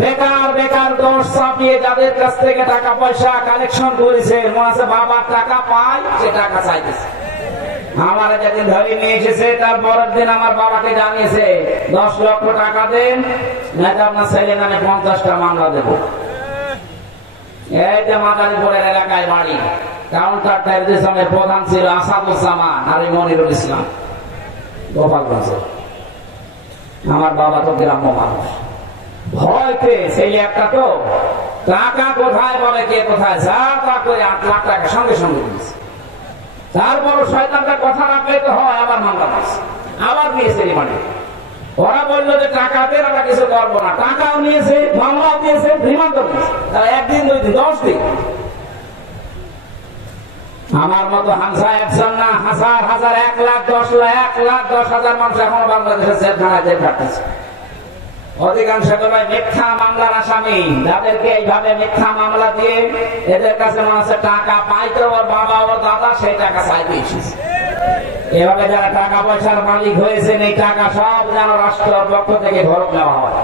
বেকার বেকার দোষ চাপিয়ে যাদের কাছ থেকে টাকা পয়সা কালেকশন করেছে, মনে আছে বাবার টাকা পায়, সে টাকা চাইতেছে। আমার যেদিন ধরে নিয়ে এসেছে তার পরের দিন আমার বাবাকে জানিয়েছে 10 লক্ষ টাকা দেন, নাকি আপনার ছেলে নামে 50টা মামলা দেব। এই যে মাদারীপুরের এলাকায় বাড়ি, কাউন্টার টেররিজমের প্রধান ছিল আসাদুজ্জামান আর মনিরুল ইসলাম, গোপালগঞ্জ। আমার বাবা তো গ্রাম্য মানুষ, ভয় পেয়ে ছেলে একটা তো টাকা কোথায় বলে কে কোথায়, যা তা করে 8 লাখ টাকা সঙ্গে সঙ্গে দিয়েছে। তারপর শয়তানটা কথা রাখলে তো হয়, আবার মামলা দিয়েছে, আবার নিয়েছে রিমান্ডে। ওরা বললো যে টাকা দেন, আমরা কিছু করবো না। টাকাও নিয়েছে, মামলাও দিয়েছে, রিমান্ডও দিয়েছে। তারা 1 দিন 2 দিন 10 দিন। আমার মতো হামসা একজন না, হাজার হাজার 1 লাখ 10 লাখ 1,10,000 মানুষ এখনো বাংলাদেশের জেলখানায় জেল খাটতেছে। অধিকাংশ সময় মিথ্যা মামলার আসামি, যাদেরকে এইভাবে মিথ্যা মামলা দিয়ে এদের কাছে মানুষের টাকা পাইতো, ওর বাবা ওর দাদা সেই টাকা চাইতে এসেছে। এভাবে যারা টাকা পয়সার মালিক হয়েছেন, এই টাকা সব যেন রাষ্ট্রের পক্ষ থেকে ঘরক নেওয়া হয়।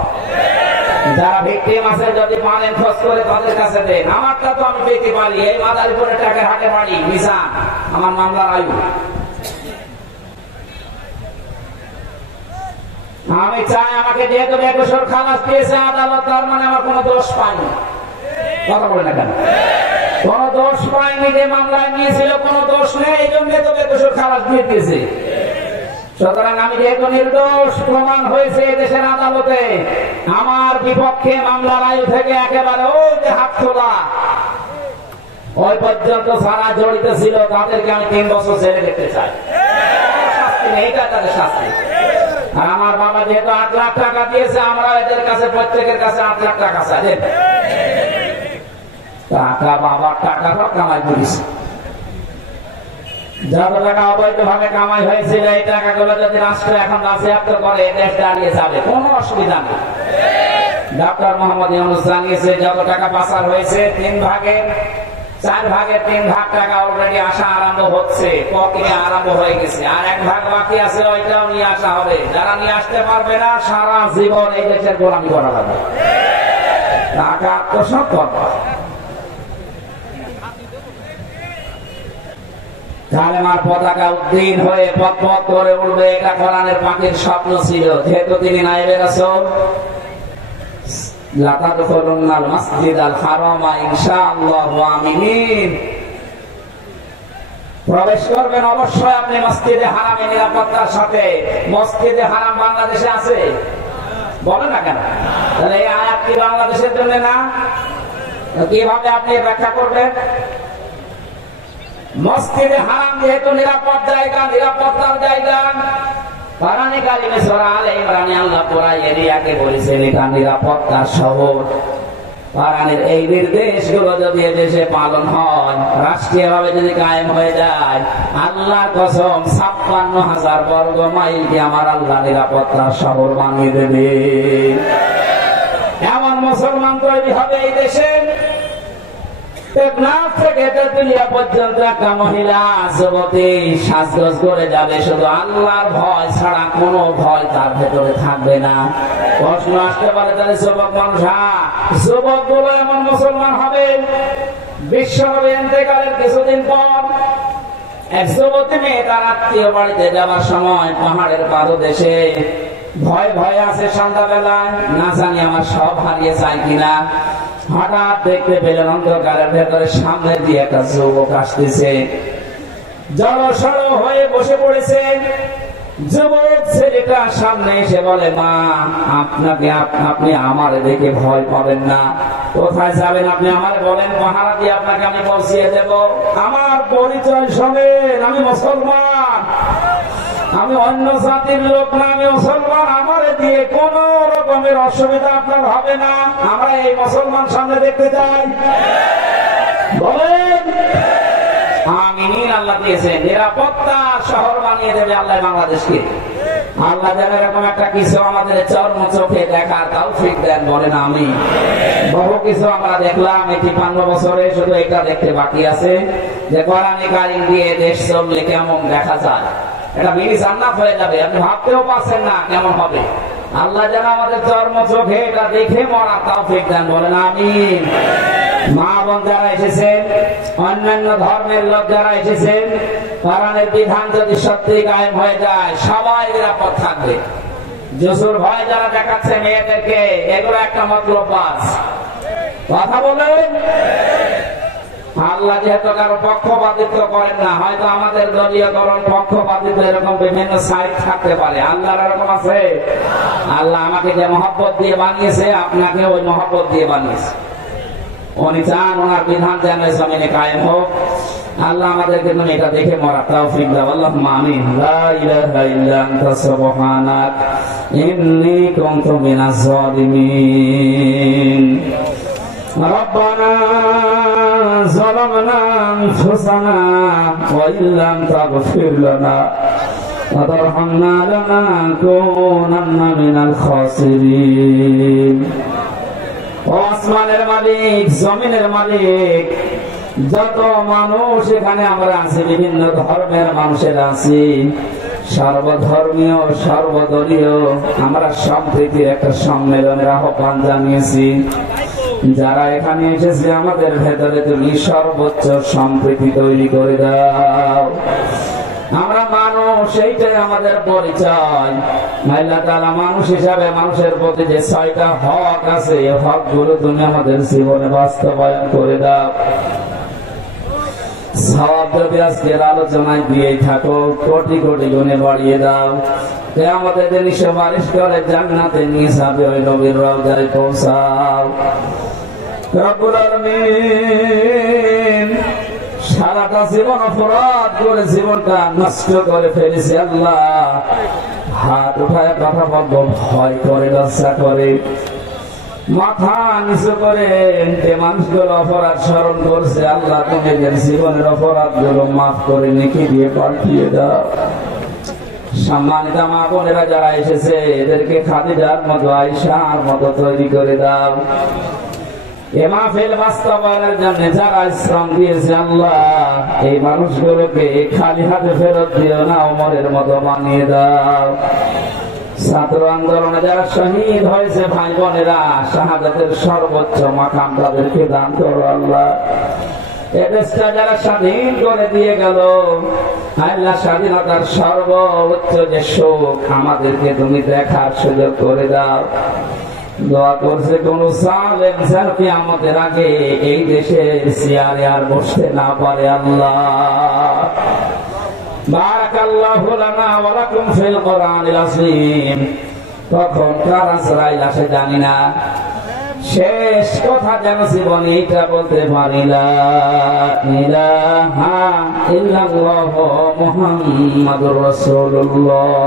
যারা ভিকটিম আছে, যদি পারেন খোঁজ করে তাদের কাছে দেন। আমারটা তো আমি পেতে পারি, এই মাদারীপুরের টাকার হাটে বাড়ি মিশান আমার মামলার আয়ু। আমি চাই আমাকে যেহেতু বেকসুর খালাস দিয়েছে আদালত, তার মানে আমার কোনো দোষ পাইনি। কথা বলে না কেন? কোন দোষ পাইনি, যে মামলায় নিয়েছিল কোনো দোষ নেই, এই জন্য তো বেকসুর খালাস দিয়ে দিয়েছে। সুতরাং আমি যেহেতু নির্দোষ প্রমাণ হয়েছে দেশের আদালতে, আমার বিপক্ষে মামলার আয়ু থেকে একেবারে ওই যে হাত খোলা ওই পর্যন্ত যারা জড়িত ছিল তাদেরকে আমি 3 বছর জেলে দেখতে চাই। শাস্তি নেই, এটা তাদের শাস্তি। আর আমার বাবা যেহেতু 8 লাখ টাকা দিয়েছে, আমরা এদের কাছে প্রত্যেকের কাছে 8 লাখ টাকা চাই। টাকা বাবার টাকা সব কামাই করেছে। যত টাকা অবৈধ ভাবে কামাই হয়েছিল, এই টাকাগুলো যদি রাষ্ট্র এখন বাজেয়াপ্ত করে, দেশ দাঁড়িয়ে যাবে, কোনো অসুবিধা নেই। ডক্টর মোহাম্মদ ইউনূস জানিয়েছে যত টাকা পাচার হয়েছে 3 ভাগের 4 ভাগের 3 ভাগ টাকা অলরেডি আসা আরম্ভ হচ্ছে, প্রক্রিয়া আরম্ভ হয়ে গেছে। আর 1 ভাগ বাকি আছে, ওইটাও নিয়ে আসা হবে। যারা নিয়ে আসতে পারবে না, সারা জীবন এই দেশের গোলামি করা হবে। টাকা আত্মসাৎ করবে। কালেমার পতাকা উদ্দিন হয়ে পথ পথ করে উঠবে, এটা কোরআনের পাখির স্বপ্ন ছিল। যেহেতু তিনি নায়েবে রাসূল, লাতাদখুলুন্নাল মাসজিদাল হারামা ইনশাআল্লাহু আমিনিন, প্রবেশ করবেন অবশ্যই আপনি মসজিদে হারামে নিরাপত্তার সাথে। মসজিদে হারাম বাংলাদেশে আছে? বলেন না কেন? তাহলে এই আয়াত কি বাংলাদেশের জন্য না? কিভাবে আপনি ব্যাখ্যা করবেন? মসজিদে হারাম যেহেতু নিরাপদ জায়গা, নিরাপত্তার জায়গা, কোরআনে কারিমে সূরা আলে ইমরানে আল্লাহ পুরা এরিয়াকে বলেছেন এটা নিরাপত্তার শহর। কোরআনের এই নির্দেশগুলো যদি দেশে পালন হয়, রাষ্ট্রীয়ভাবে যদি কায়েম হয়ে যায়, আল্লাহর কসম 56,000 বর্গ মাইলকে আমার আল্লাহ নিরাপত্তার শহর বানিয়ে দেবে। এমন মুসলমান তৈরি হবে এই দেশে, টেকনাফ থেকে তেতুলিয়া পর্যন্ত একটা মহিলা যুবতী সাজগোজ করে যাবে, শুধু আল্লাহর ভয় ছাড়া কোনো ভয় তার ভেতরে থাকবে না। প্রশ্ন আসতে পারে, তাহলে যুবক মানুষ, যুবক গুলো এমন মুসলমান হবে। বিশ্বনবী ইন্তেকালের কিছুদিন পর এক যুবতী মেয়ে তার আত্মীয় বাড়িতে যাওয়ার সময় পাহাড়ের পাদদেশে ভয় ভয় আছে, সন্ধ্যাবেলায় না জানি আমার সব হারিয়ে যায় কিনা। হঠাৎ দেখতে পেলেন অন্ধকারের ভেতরে সামনে দিয়ে একটা যুবক আসতেছে, জড়সড় হয়ে বসে পড়েছে। যুবক ছেলেটা সামনে এসে বলে, মা আপনি আমার দেখে ভয় পাবেন না, কোথায় যাবেন আপনি আমার বলেন, পাহারা দিয়ে আপনাকে আমি পৌঁছিয়ে দেব। আমার পরিচয় শোনেন, আমি মুসলমান, আমি অন্য জাতির লোক না, আমি মুসলমান। আমার দিয়ে কোন রকমের অসুবিধা আপনার হবে না। আমরা এই মুসলমান সামনে দেখতে চাই, বলেন আমিন। আল্লাহ দিয়েছে নিরাপত্তা শহর বানিয়ে দেবে আল্লাহ বাংলাদেশকে। আল্লাহ যেন এরকম একটা কিছু আমাদের চর্ম চোখে দেখার তৌফিক দেন, বলেন আমিন। বহু কিছু আমরা দেখলাম এই 53 বছরে, শুধু এটা দেখতে বাকি আছে যে কোরআনে কারিম দিয়ে দেশ চললে কেমন দেখা যায়। এটা মিনি জান্নাত হয়ে যাবে, আপনি ভাবতেও পারছেন না কেমন হবে। আল্লাহ যেন আমাদের চর্ম চোখে এটা দেখে মরা তৌফিক দান, বলেন আমিন। মা বোন যারা এসেছেন, অন্যান্য ধর্মের লোক যারা এসেছেন, কোরআনের বিধান যদি সত্যি কায়েম হয়ে যায় সবাই নিরাপদ থাকবে। জুসুর ভয় যারা দেখাচ্ছে মেয়েদেরকে, এগুলো একটা মতলব বাস। কথা বলেন। আল্লাহ যেহেতু কারো পক্ষপাতিত্ব করেন না, হয়তো আমাদের দলীয়করণ পক্ষপাতিত্ব এরকম বিভিন্ন সাইড থাকতে পারে, আল্লাহর এরকম আছে? আল্লাহ আমাকে যে মহব্বত দিয়ে বানিয়েছে আপনাকে ওই মহব্বত দিয়ে বানিয়েছে। উনি চান ওনার বিধান যেন জমিনে কায়েম হোক। আল্লাহ আমাদেরকে তুমি এটা দেখে মরা তৌফিক দাও, আল্লাহুম্মা আমিন। লা ইলাহা ইল্লা আনতা সুবহানাক ইন্নী কুনতু মিনাজ জালিমিন। রব্বানা যালামনা আনফুসানা ওয়া ইল্লাম তাগফির লানা ওয়া তারহামনা লানাকুনান্না মিনাল খাসিরিন। ও আসমানের মালিক, জমিনের মালিক, যত মানুষ এখানে আমরা আছি, বিভিন্ন ধর্মের মানুষের আছি, সর্বধর্মীয় সর্বদলীয় আমরা সম্প্রীতির একটা সম্মেলনের আহ্বান জানিয়েছি। যারা এখানে এসেছে আমাদের ভেতরে তুমি সর্বোচ্চ সম্প্রীতি তৈরি করে দাও। আমরা মানুষ, এইটাই আমাদের পরিচয়। আল্লাহ তাআলা মানুষ হিসাবে মানুষের প্রতি যে ৬টা হক আছে, এই হক গুলো তুমি আমাদের জীবনে বাস্তবায়ন করে দাও। সওয়াব যদি আজকের আলোচনায় দিয়েই থাকো, কোটি কোটি গুণে বাড়িয়ে দাও। কিয়ামতের দিন সুপারিশ করে জান্নাতে নিয়ে যাবে, ওই নবীর রওজায় পৌঁছাও। রব্বুল আলামিন, সারাটা জীবন অপরাধ করে জীবনটা নষ্ট করে ফেলেছি আল্লাহ। হাত উঠায় কথা বলবো ভয় করে, লজ্জা করে, মাথা নিচু করে যে মানুষগুলো অপরাধ স্মরণ করছে আল্লাহ তুমি এদের জীবনের অপরাধ গুলো মাফ করে নেকি দিয়ে পাঠিয়ে দাও। সম্মানিত মা বোনেরা যারা এসেছে এদেরকে খাদিজার মতো, আয়েশার মতো তৈরি করে দাও। এ মাহফিল বাস্তবায়নের জন্য যারা শ্রম দিয়েছে আল্লাহ, এই মানুষগুলোকে খালি হাতে ফেরত দিও না, ওমরের মতো বানিয়ে দাও। ছাত্র আন্দোলনে যারা শহীদ হয়েছে ভাই বোনেরা, শাহাদাতের সর্বোচ্চ মাকাম তাদেরকে দান করো আল্লাহ। এ দেশটা যারা স্বাধীন করে দিয়ে গেল আল্লাহ, স্বাধীনতার সর্বোচ্চ যে সুখ আমাদেরকে তুমি দেখার সুযোগ করে দাও। দোয়া করছে কোন জালেম যেন কিয়ামতের আগে এই দেশের চেয়ারে আর বসতে না পারে আল্লাহ। বারাকাল্লাহু লানা ওয়া লাকুম ফিল কোরআনিল আযীম। কখন কার আজরাইল আসে জানি না, শেষ কথা যেন জীবনে এটা বলতে পারি, লা ইলাহা ইল্লাল্লাহু মুহাম্মাদুর রাসূলুল্লাহ।